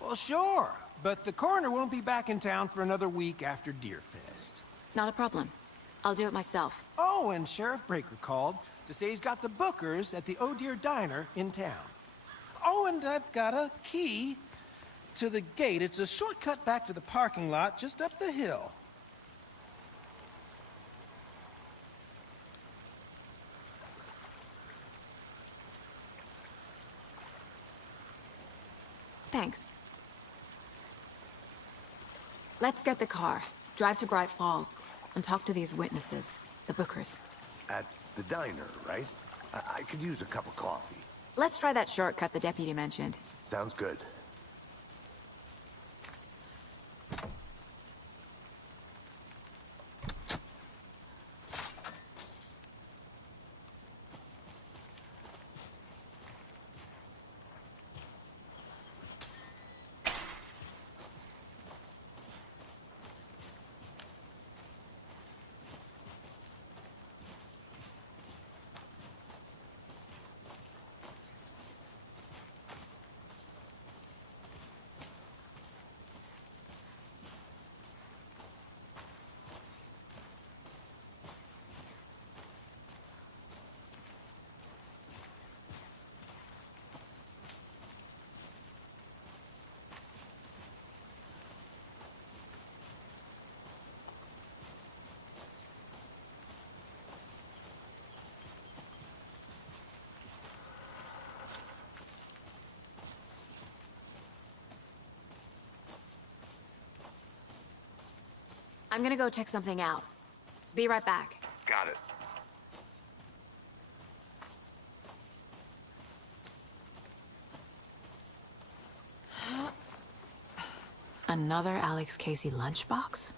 Well, sure, but the coroner won't be back in town for another week after Deerfest. Not a problem. I'll do it myself. Oh, and Sheriff Breaker called to say he's got the Bookers at the Oh Dear Diner in town. Oh, and I've got a key to the gate. It's a shortcut back to the parking lot just up the hill. Thanks. Let's get the car, drive to Bright Falls, and talk to these witnesses, the Bookers. At the diner, right? I could use a cup of coffee. Let's try that shortcut the deputy mentioned. Sounds good. I'm gonna go check something out. Be right back. Got it. Another Alex Casey lunchbox?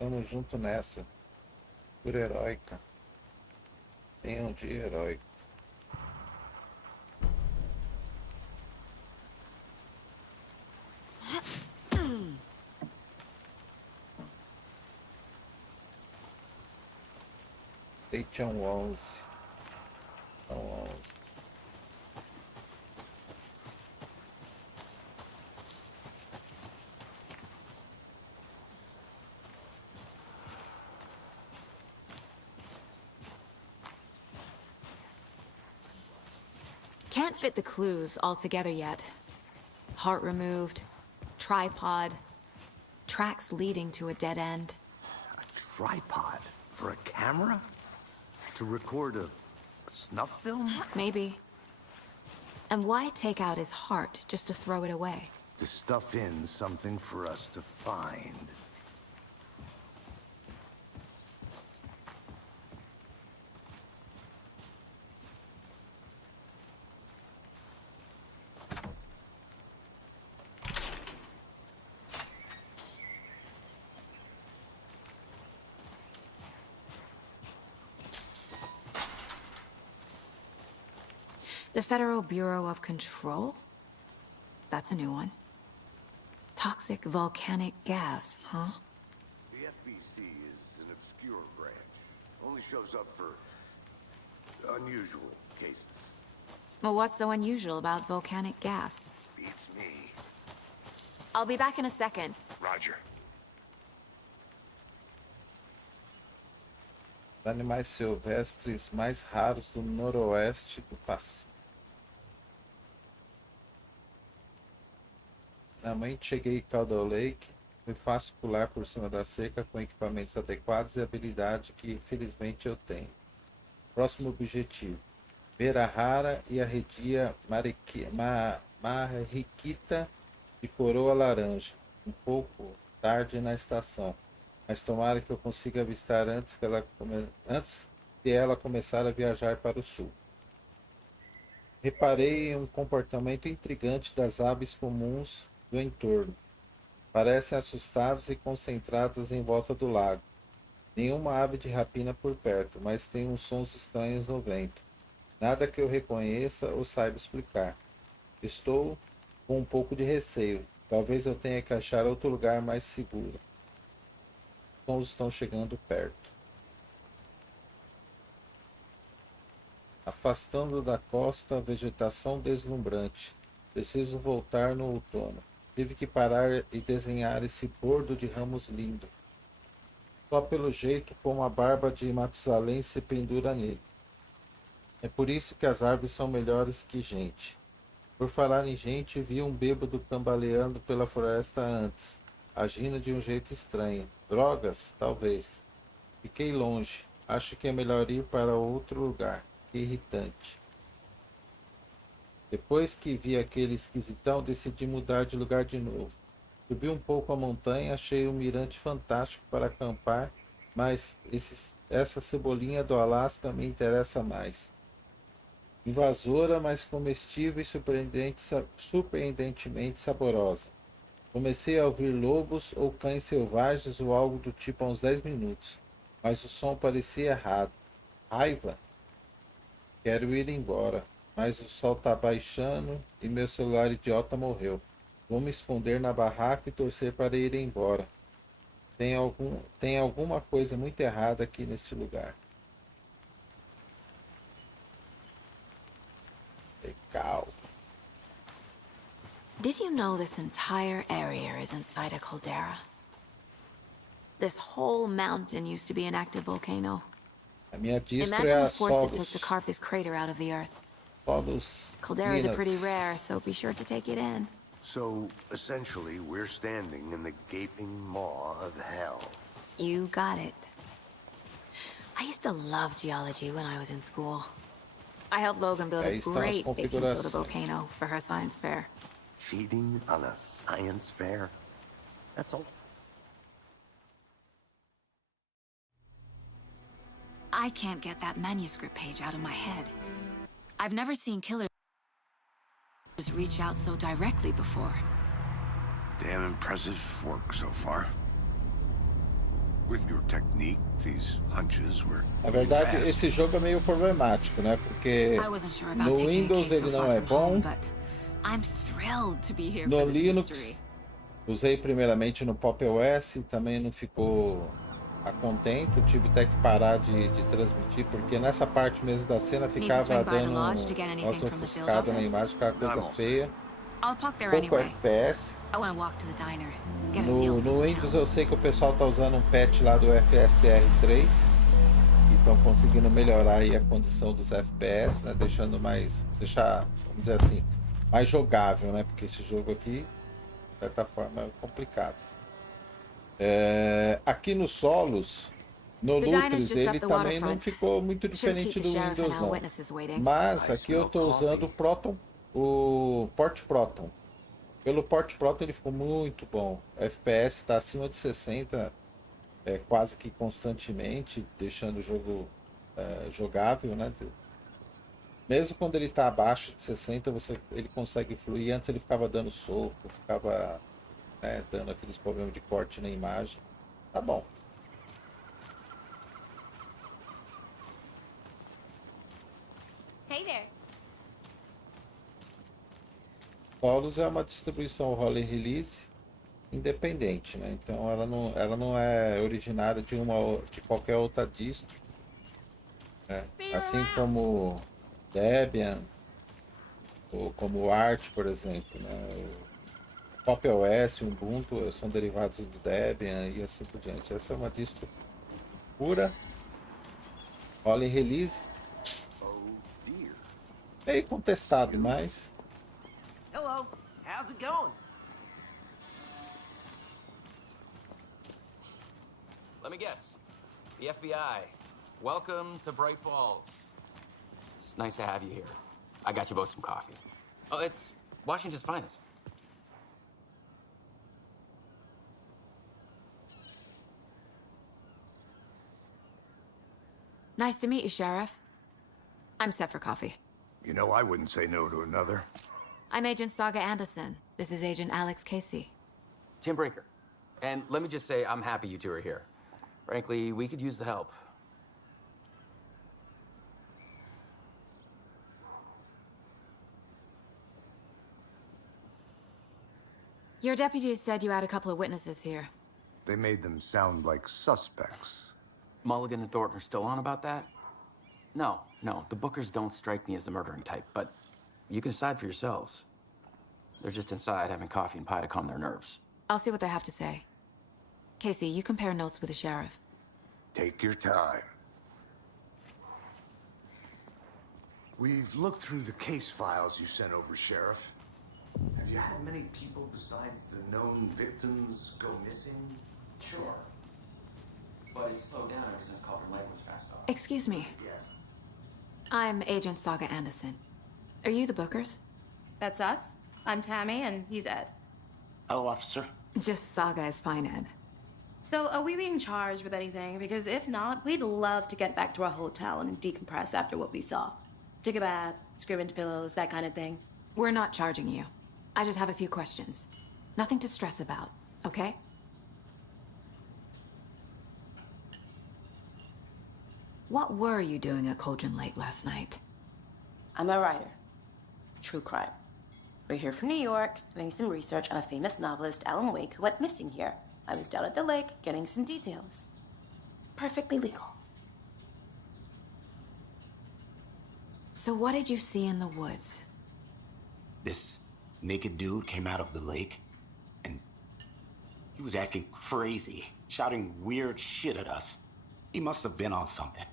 Tamo junto nessa. Por heróica. Tenha dia heróico. Station 11. São 11. Can't fit the clues all together yet. Heart removed, tripod, tracks leading to a dead end. A tripod? For a camera? To record a snuff film? Maybe. And why take out his heart just to throw it away? To stuff in something for us to find. The Federal Bureau of Control? That's a new one. Toxic volcanic gas, huh? The FBC is an obscure branch. Only shows up for unusual cases. Well, what's so unusual about volcanic gas? Beats me. I'll be back in a second. Roger. Os animais silvestres mais raros do noroeste do Pacífico. Finalmente cheguei em Caldwell Lake. Foi fácil pular por cima da cerca com equipamentos adequados e habilidade que infelizmente eu tenho. Próximo objetivo: ver a rara e arredia marrequita de coroa laranja. Um pouco tarde na estação, mas tomara que eu consiga avistar antes de ela começar a viajar para o sul. Reparei em um comportamento intrigante das aves comuns do entorno. Parecem assustadas e concentradas em volta do lago. Nenhuma ave de rapina por perto, mas tem uns sons estranhos no vento. Nada que eu reconheça ou saiba explicar. Estou com um pouco de receio. Talvez eu tenha que achar outro lugar mais seguro. Os sons estão chegando perto. Afastando da costa a vegetação deslumbrante. Preciso voltar no outono. Tive que parar e desenhar esse bordo de ramos lindo. Só pelo jeito como a barba de Matusalém se pendura nele. É por isso que as árvores são melhores que gente. Por falar em gente, vi um bêbado cambaleando pela floresta antes, agindo de um jeito estranho. Drogas? Talvez. Fiquei longe. Acho que é melhor ir para outro lugar. Que irritante. Depois que vi aquele esquisitão, decidi mudar de lugar de novo. Subi um pouco a montanha, achei um mirante fantástico para acampar, mas essa cebolinha do Alasca me interessa mais. Invasora, mas comestível e surpreendentemente saborosa. Comecei a ouvir lobos ou cães selvagens ou algo do tipo há uns 10 minutos, mas o som parecia errado. Raiva? Quero ir embora. Mas o sol tá baixando e meu celular idiota morreu. Vou me esconder na barraca e torcer para ir embora. Tem alguma coisa muito errada aqui neste lugar. Legal. Did you know this entire area is inside a caldera? This whole mountain used to be an active volcano. A minha disco Imagine é the a force it took Solos. to carve this crater out of the earth. Solos Calderas are pretty Linux. rare, so be sure to take it in. So, essentially, we're standing in the gaping maw of hell. You got it. I used to love geology when I was in school. I helped Logan build a Aí estão as great baking soda configurações. volcano for her science fair. Cheating on a science fair? That's all. I can't get that manuscript page out of my head. I've never seen killers reach out so directly before. Damn impressive work so far. With your technique, these hunches were Na verdade, fast. esse jogo é meio problemático, né? Porque I wasn't sure about no taking a Windows case so ele não far é from home, bom. but I'm thrilled to be here No for this Linux, mystery. usei primeiramente no Pop OS, também não ficou a contento, tive até que parar de transmitir, porque nessa parte mesmo da cena ficava swing by the dando lodge to get anything umas from the field ofuscadas na office? imagem, ficava Não, coisa moça. feia, I'll park there pouco anyway. FPS. I want to walk to the diner, get a No feel for the Windows town. eu sei que o pessoal tá usando um patch lá do FSR 3, que estão conseguindo melhorar aí a condição dos FPS, né? Deixando vamos dizer assim, mais jogável, né? Porque esse jogo aqui, de certa forma, é complicado. Aqui no Solos, no Lutris, ele também não ficou muito diferente do Windows, não. Mas aqui eu estou usando o Port Proton. Pelo Port Proton ele ficou muito bom. O FPS está acima de 60, quase que constantemente, deixando o jogo jogável, né? Mesmo quando ele está abaixo de 60, ele consegue fluir. Antes ele ficava dando soco, ficava dando aqueles problemas de corte na imagem. Tá bom. Hey there. Solos é uma distribuição Rolling Release independente, né? Então ela não é originária de qualquer outra distro, né? Assim como Debian ou como Arch, por exemplo, né? O Pop OS, o Ubuntu são derivados do Debian e assim por diante. Essa é uma distro pura, Rolling Release, meio contestado, mas Hello, how's it going? Let me guess. The FBI. Welcome to Bright Falls. It's nice to have you here. I got you both some coffee. Oh, it's Washington's finest. Nice to meet you, Sheriff. I'm set for coffee. You know, I wouldn't say no to another. I'm Agent Saga Anderson. This is Agent Alex Casey. Tim Brinker. And let me just say, I'm happy you two are here. Frankly, we could use the help. Your deputies said you had a couple of witnesses here. They made them sound like suspects. Mulligan and Thornton are still on about that? No, the Bookers don't strike me as the murdering type, but you can decide for yourselves. They're just inside having coffee and pie to calm their nerves. I'll see what they have to say. Casey, you compare notes with the sheriff. Take your time. We've looked through the case files you sent over, Sheriff. Have you had many people besides the known victims go missing? Sure. But it's slowed down ever since Calder Light was fast off. Excuse me. Yes. I'm Agent Saga Anderson. Are you the Bookers? That's us. I'm Tammy, and he's Ed. Hello, officer. Just Saga is fine, Ed. So, are we being charged with anything? Because if not, we'd love to get back to our hotel and decompress after what we saw. Take a bath, scream into pillows, that kind of thing. We're not charging you. I just have a few questions. Nothing to stress about, okay? What were you doing at Cauldron Lake last night? I'm a writer. True crime. We're here from New York, doing some research on a famous novelist, Alan Wake, who went missing here. I was down at the lake, getting some details. Perfectly legal. So what did you see in the woods? This naked dude came out of the lake, and he was acting crazy, shouting weird shit at us. He must have been on something.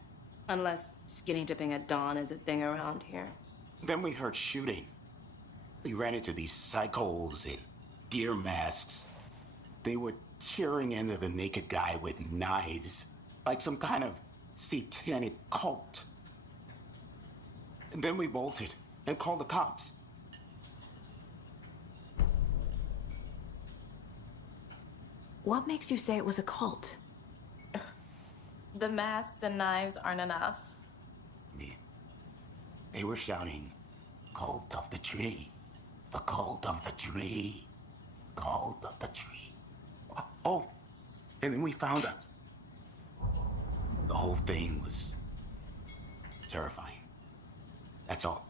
Unless skinny dipping at dawn is a thing around here. Then we heard shooting. We ran into these psychos in deer masks. They were tearing into the naked guy with knives, like some kind of satanic cult. And then we bolted and called the cops. What makes you say it was a cult? The masks and knives aren't enough. They were shouting, "Cult of the tree, the cult of the tree, cult of the tree." Oh, and then we found it. The whole thing was terrifying. That's all.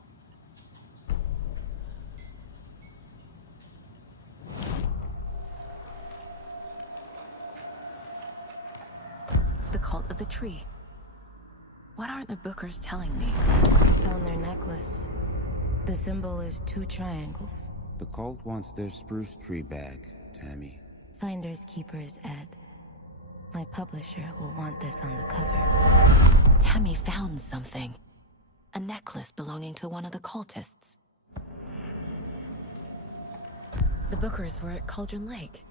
The cult of the tree. What aren't the Bookers telling me? I found their necklace. The symbol is 2 triangles. The cult wants their spruce tree back, Tammy. Finders keepers, Ed. My publisher will want this on the cover. Tammy found something. A necklace belonging to one of the cultists. The Bookers were at Cauldron Lake.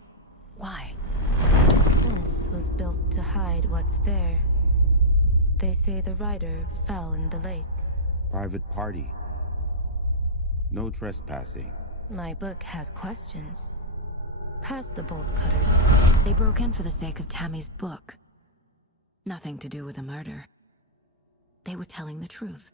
Why? The fence was built to hide what's there. They say the writer fell in the lake. Private party. No trespassing. My book has questions. Past the bolt cutters. They broke in for the sake of Tammy's book. Nothing to do with the murder. They were telling the truth.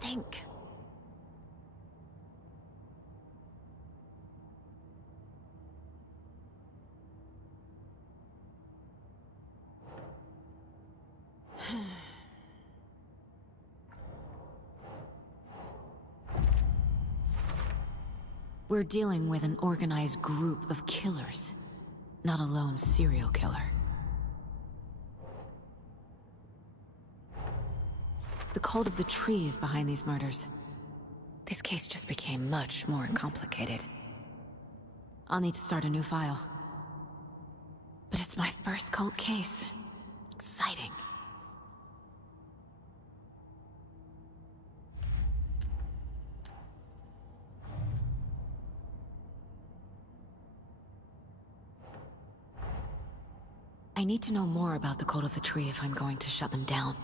Think. We're dealing with an organized group of killers, not a lone serial killer. The cult of the tree is behind these murders. This case just became much more complicated. I'll need to start a new file. But it's my first cult case. Exciting. I need to know more about the cult of the tree if I'm going to shut them down.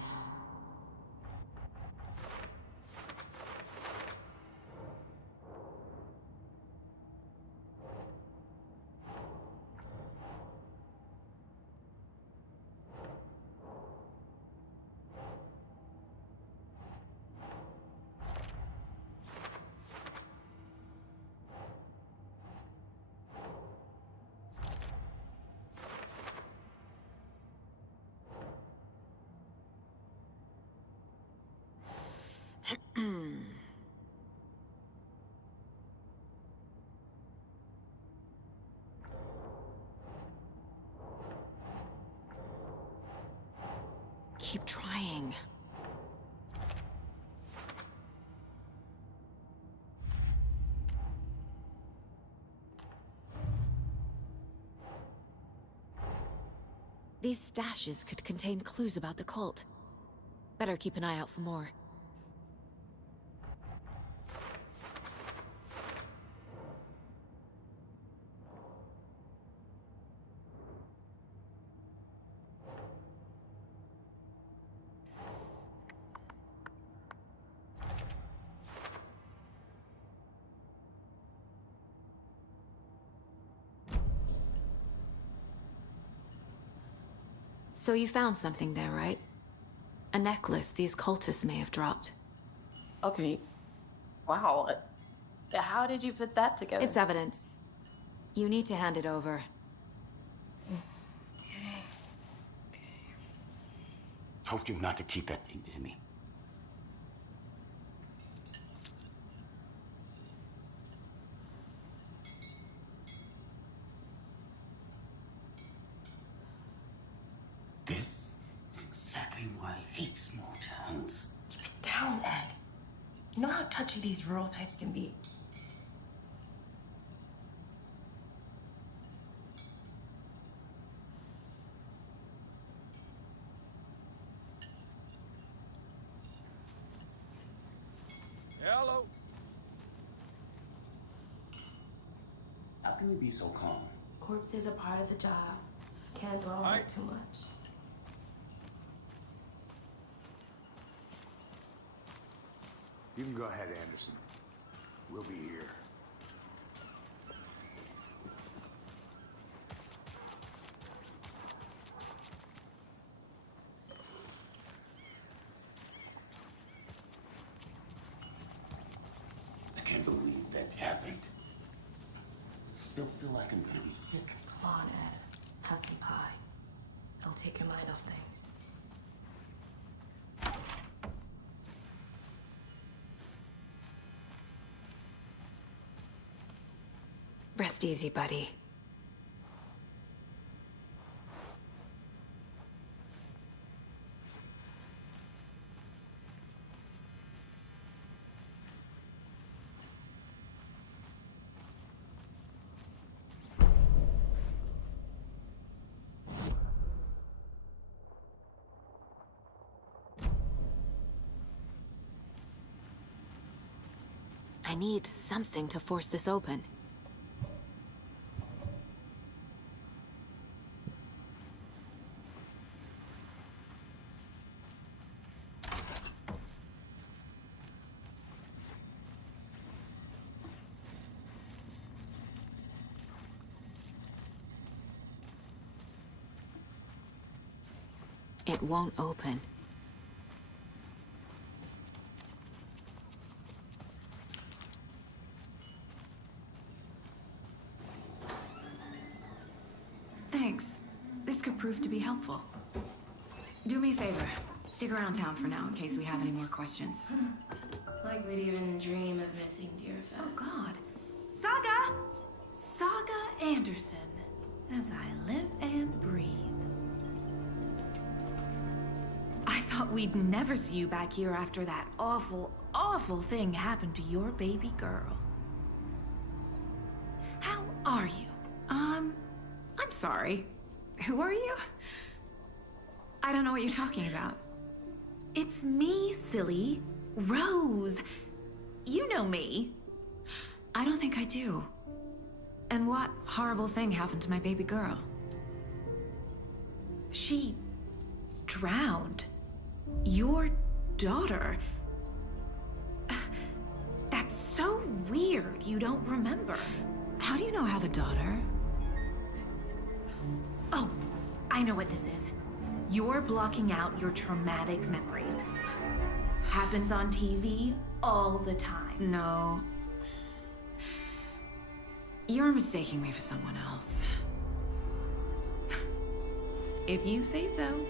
Keep trying. These stashes could contain clues about the cult. Better keep an eye out for more. So you found something there, right? A necklace these cultists may have dropped. Okay. Wow. How did you put that together? It's evidence. You need to hand it over. Told you not to keep that thing to me. This is exactly why I hate small towns. Keep it down, Ed. You know how touchy these rural types can be. Hello. How can you be so calm? Corpses are part of the job. Can't dwell on it too much. You can go ahead, Anderson. We'll be here. I can't believe that happened. still feel like I'm gonna be sick. Come on, Ed. Have some pie. It'll take your mind off things. Rest easy, buddy. I need something to force this open. It won't open. Thanks. This could prove to be helpful. Do me a favor. Stick around town for now in case we have any more questions. Like we'd even dream of missing Deerfest. Oh, God. Saga! Saga Anderson. As I live and breathe. I thought we'd never see you back here after that awful, awful thing happened to your baby girl. How are you? I'm sorry. Who are you? I don't know what you're talking about. It's me, silly. Rose. You know me. I don't think I do. And what horrible thing happened to my baby girl? She drowned. Your daughter. That's so weird you don't remember. How do you know I have a daughter? Oh, I know what this is. You're blocking out your traumatic memories. Happens on TV all the time. No. You're mistaking me for someone else. If you say so.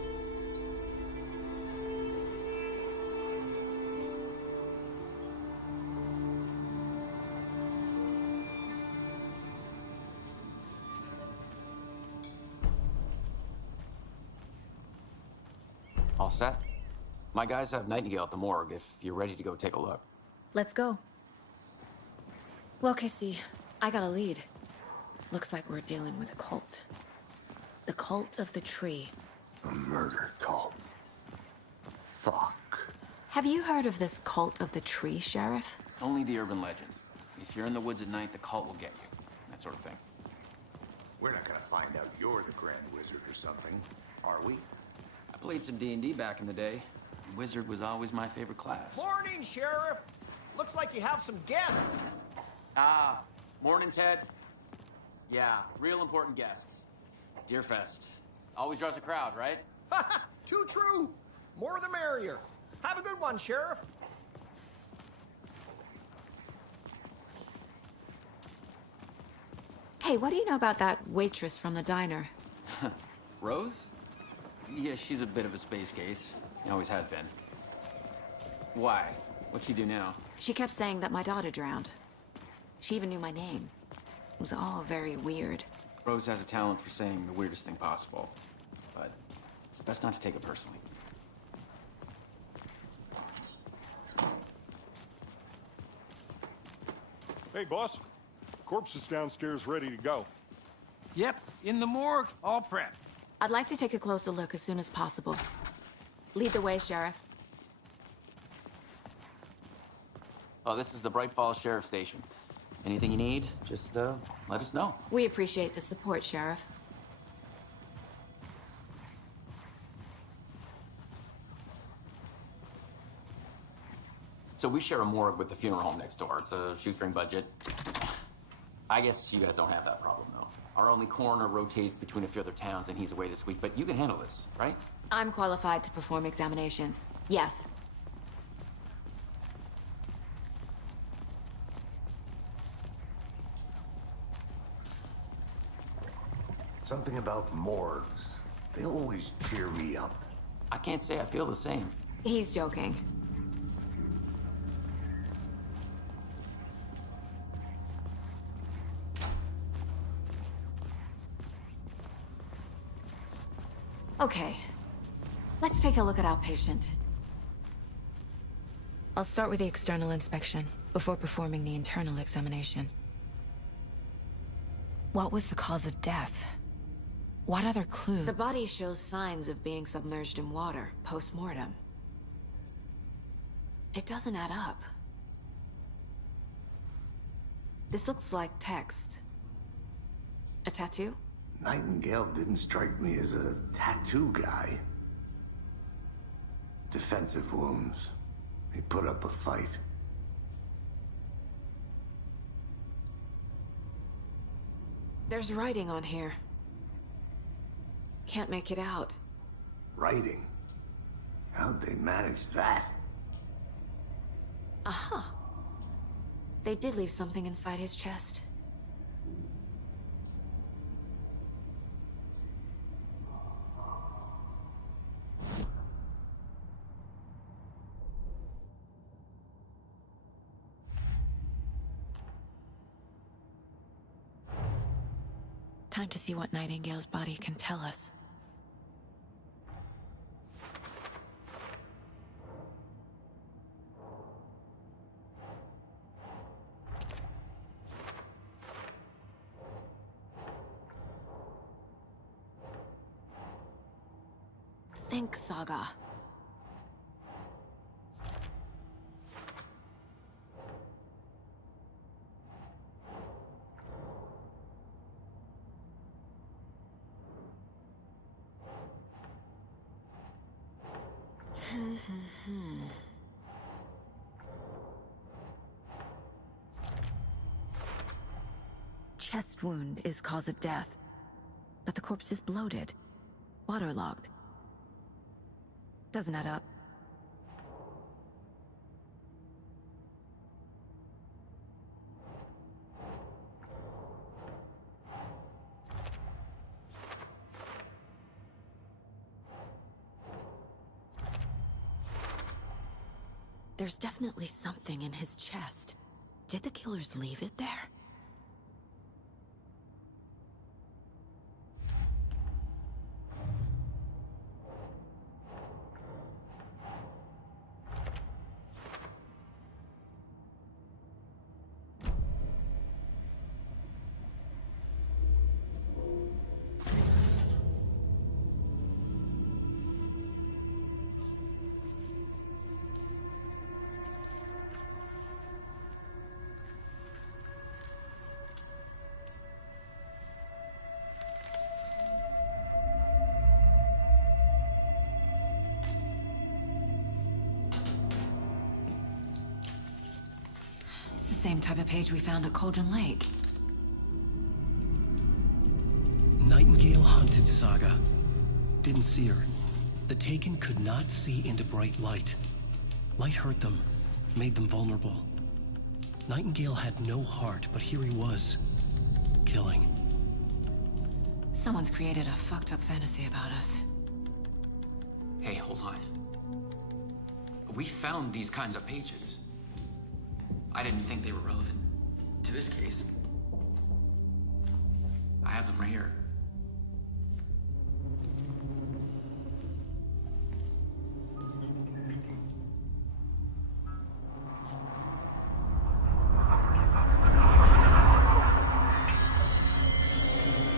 All set? My guys have Nightingale at the morgue if you're ready to go take a look. Let's go. Well, Casey, I got a lead. Looks like we're dealing with a cult. The cult of the tree. A murder cult. Fuck. Have you heard of this cult of the tree, Sheriff? Only the urban legend. If you're in the woods at night, the cult will get you. That sort of thing. We're not gonna find out you're the Grand Wizard or something, are we? I played some D&D back in the day. Wizard was always my favorite class. Morning, Sheriff. Looks like you have some guests. Ah, morning, Ted. Yeah, real important guests. Deerfest. Always draws a crowd, right? Too true. More the merrier. Have a good one, Sheriff. Hey, what do you know about that waitress from the diner? Rose? Yeah, she's a bit of a space case. Always has been. Why? What'd she do now? She kept saying that my daughter drowned. She even knew my name. It was all very weird. Rose has a talent for saying the weirdest thing possible. But it's best not to take it personally. Hey, boss. Corpse is downstairs ready to go. Yep, in the morgue, all prepped. I'd like to take a closer look as soon as possible. Lead the way, Sheriff. Oh, this is the Bright Falls Sheriff Station. Anything you need, just let us know. We appreciate the support, Sheriff. So we share a morgue with the funeral home next door. It's a shoestring budget. I guess you guys don't have that problem, though. Our only coroner rotates between a few other towns, and he's away this week. But you can handle this, right? I'm qualified to perform examinations. Yes. Something about morgues. They always cheer me up. I can't say I feel the same. He's joking. Okay, let's take a look at our patient. I'll start with the external inspection before performing the internal examination. What was the cause of death? What other clues? The body shows signs of being submerged in water post-mortem. It doesn't add up. This looks like text. A tattoo? Nightingale didn't strike me as a tattoo guy. Defensive wounds. He put up a fight. There's writing on here. Can't make it out. Writing? How'd they manage that? Uh-huh. They did leave something inside his chest. Time to see what Nightingale's body can tell us. Think, Saga. Chest wound is cause of death, but the corpse is bloated, waterlogged. Doesn't add up. There's definitely something in his chest. Did the killers leave it there? It's the same type of page we found at Cauldron Lake. Nightingale hunted Saga. Didn't see her. The Taken could not see into bright light. Light hurt them, made them vulnerable. Nightingale had no heart, but here he was, killing. Someone's created a fucked up fantasy about us. Hey, hold on. We found these kinds of pages. I didn't think they were relevant to this case. I have them right here.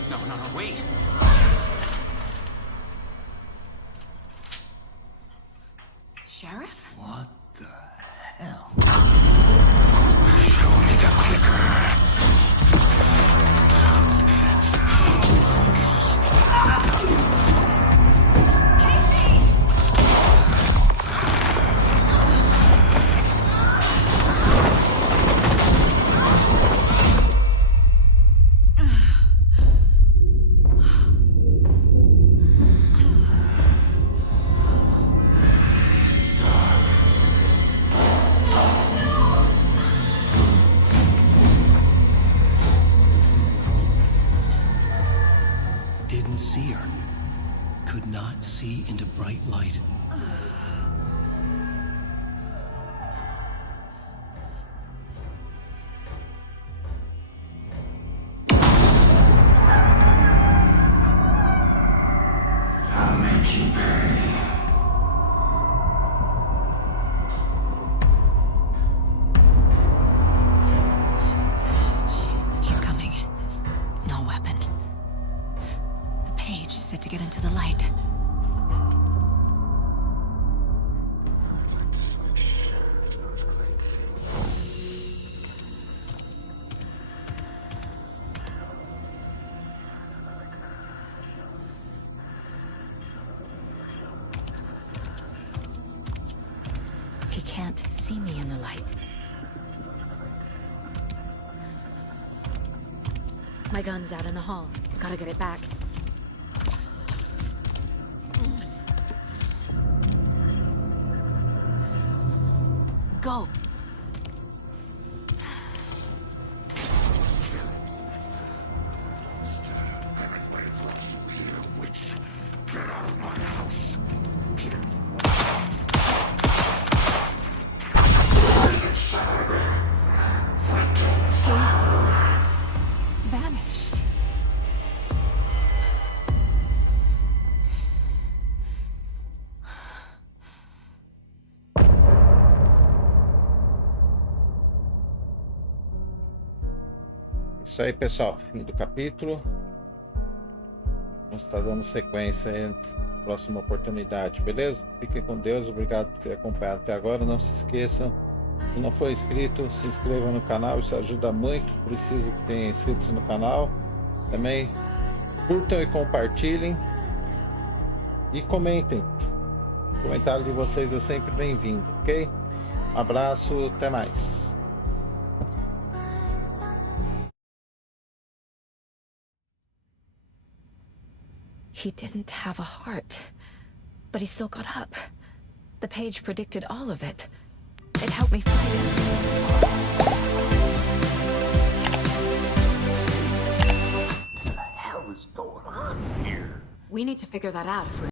No, wait! Sheriff? What the hell? Show me the clicker. couldn't see her. Could not see into bright light. I'll make you pay. He's coming. No weapon. The page said to get into the light. He can't see me in the light. My gun's out in the hall. Gotta get it back. Go! Get out of my house. Vanished. Isso aí, pessoal. Fim do capítulo. Vamos estar dando sequência aí na próxima oportunidade, beleza? Fiquem com Deus. Obrigado por ter acompanhado até agora. Não se esqueçam, se não for inscrito, se inscreva no canal. Isso ajuda muito. Preciso que tenha inscritos no canal. Também curtam e compartilhem. E comentem. O comentário de vocês é sempre bem-vindo, ok? Abraço, até mais. He didn't have a heart, but he still got up. The page predicted all of it. It helped me find him. What the hell is going on here? We need to figure that out if we're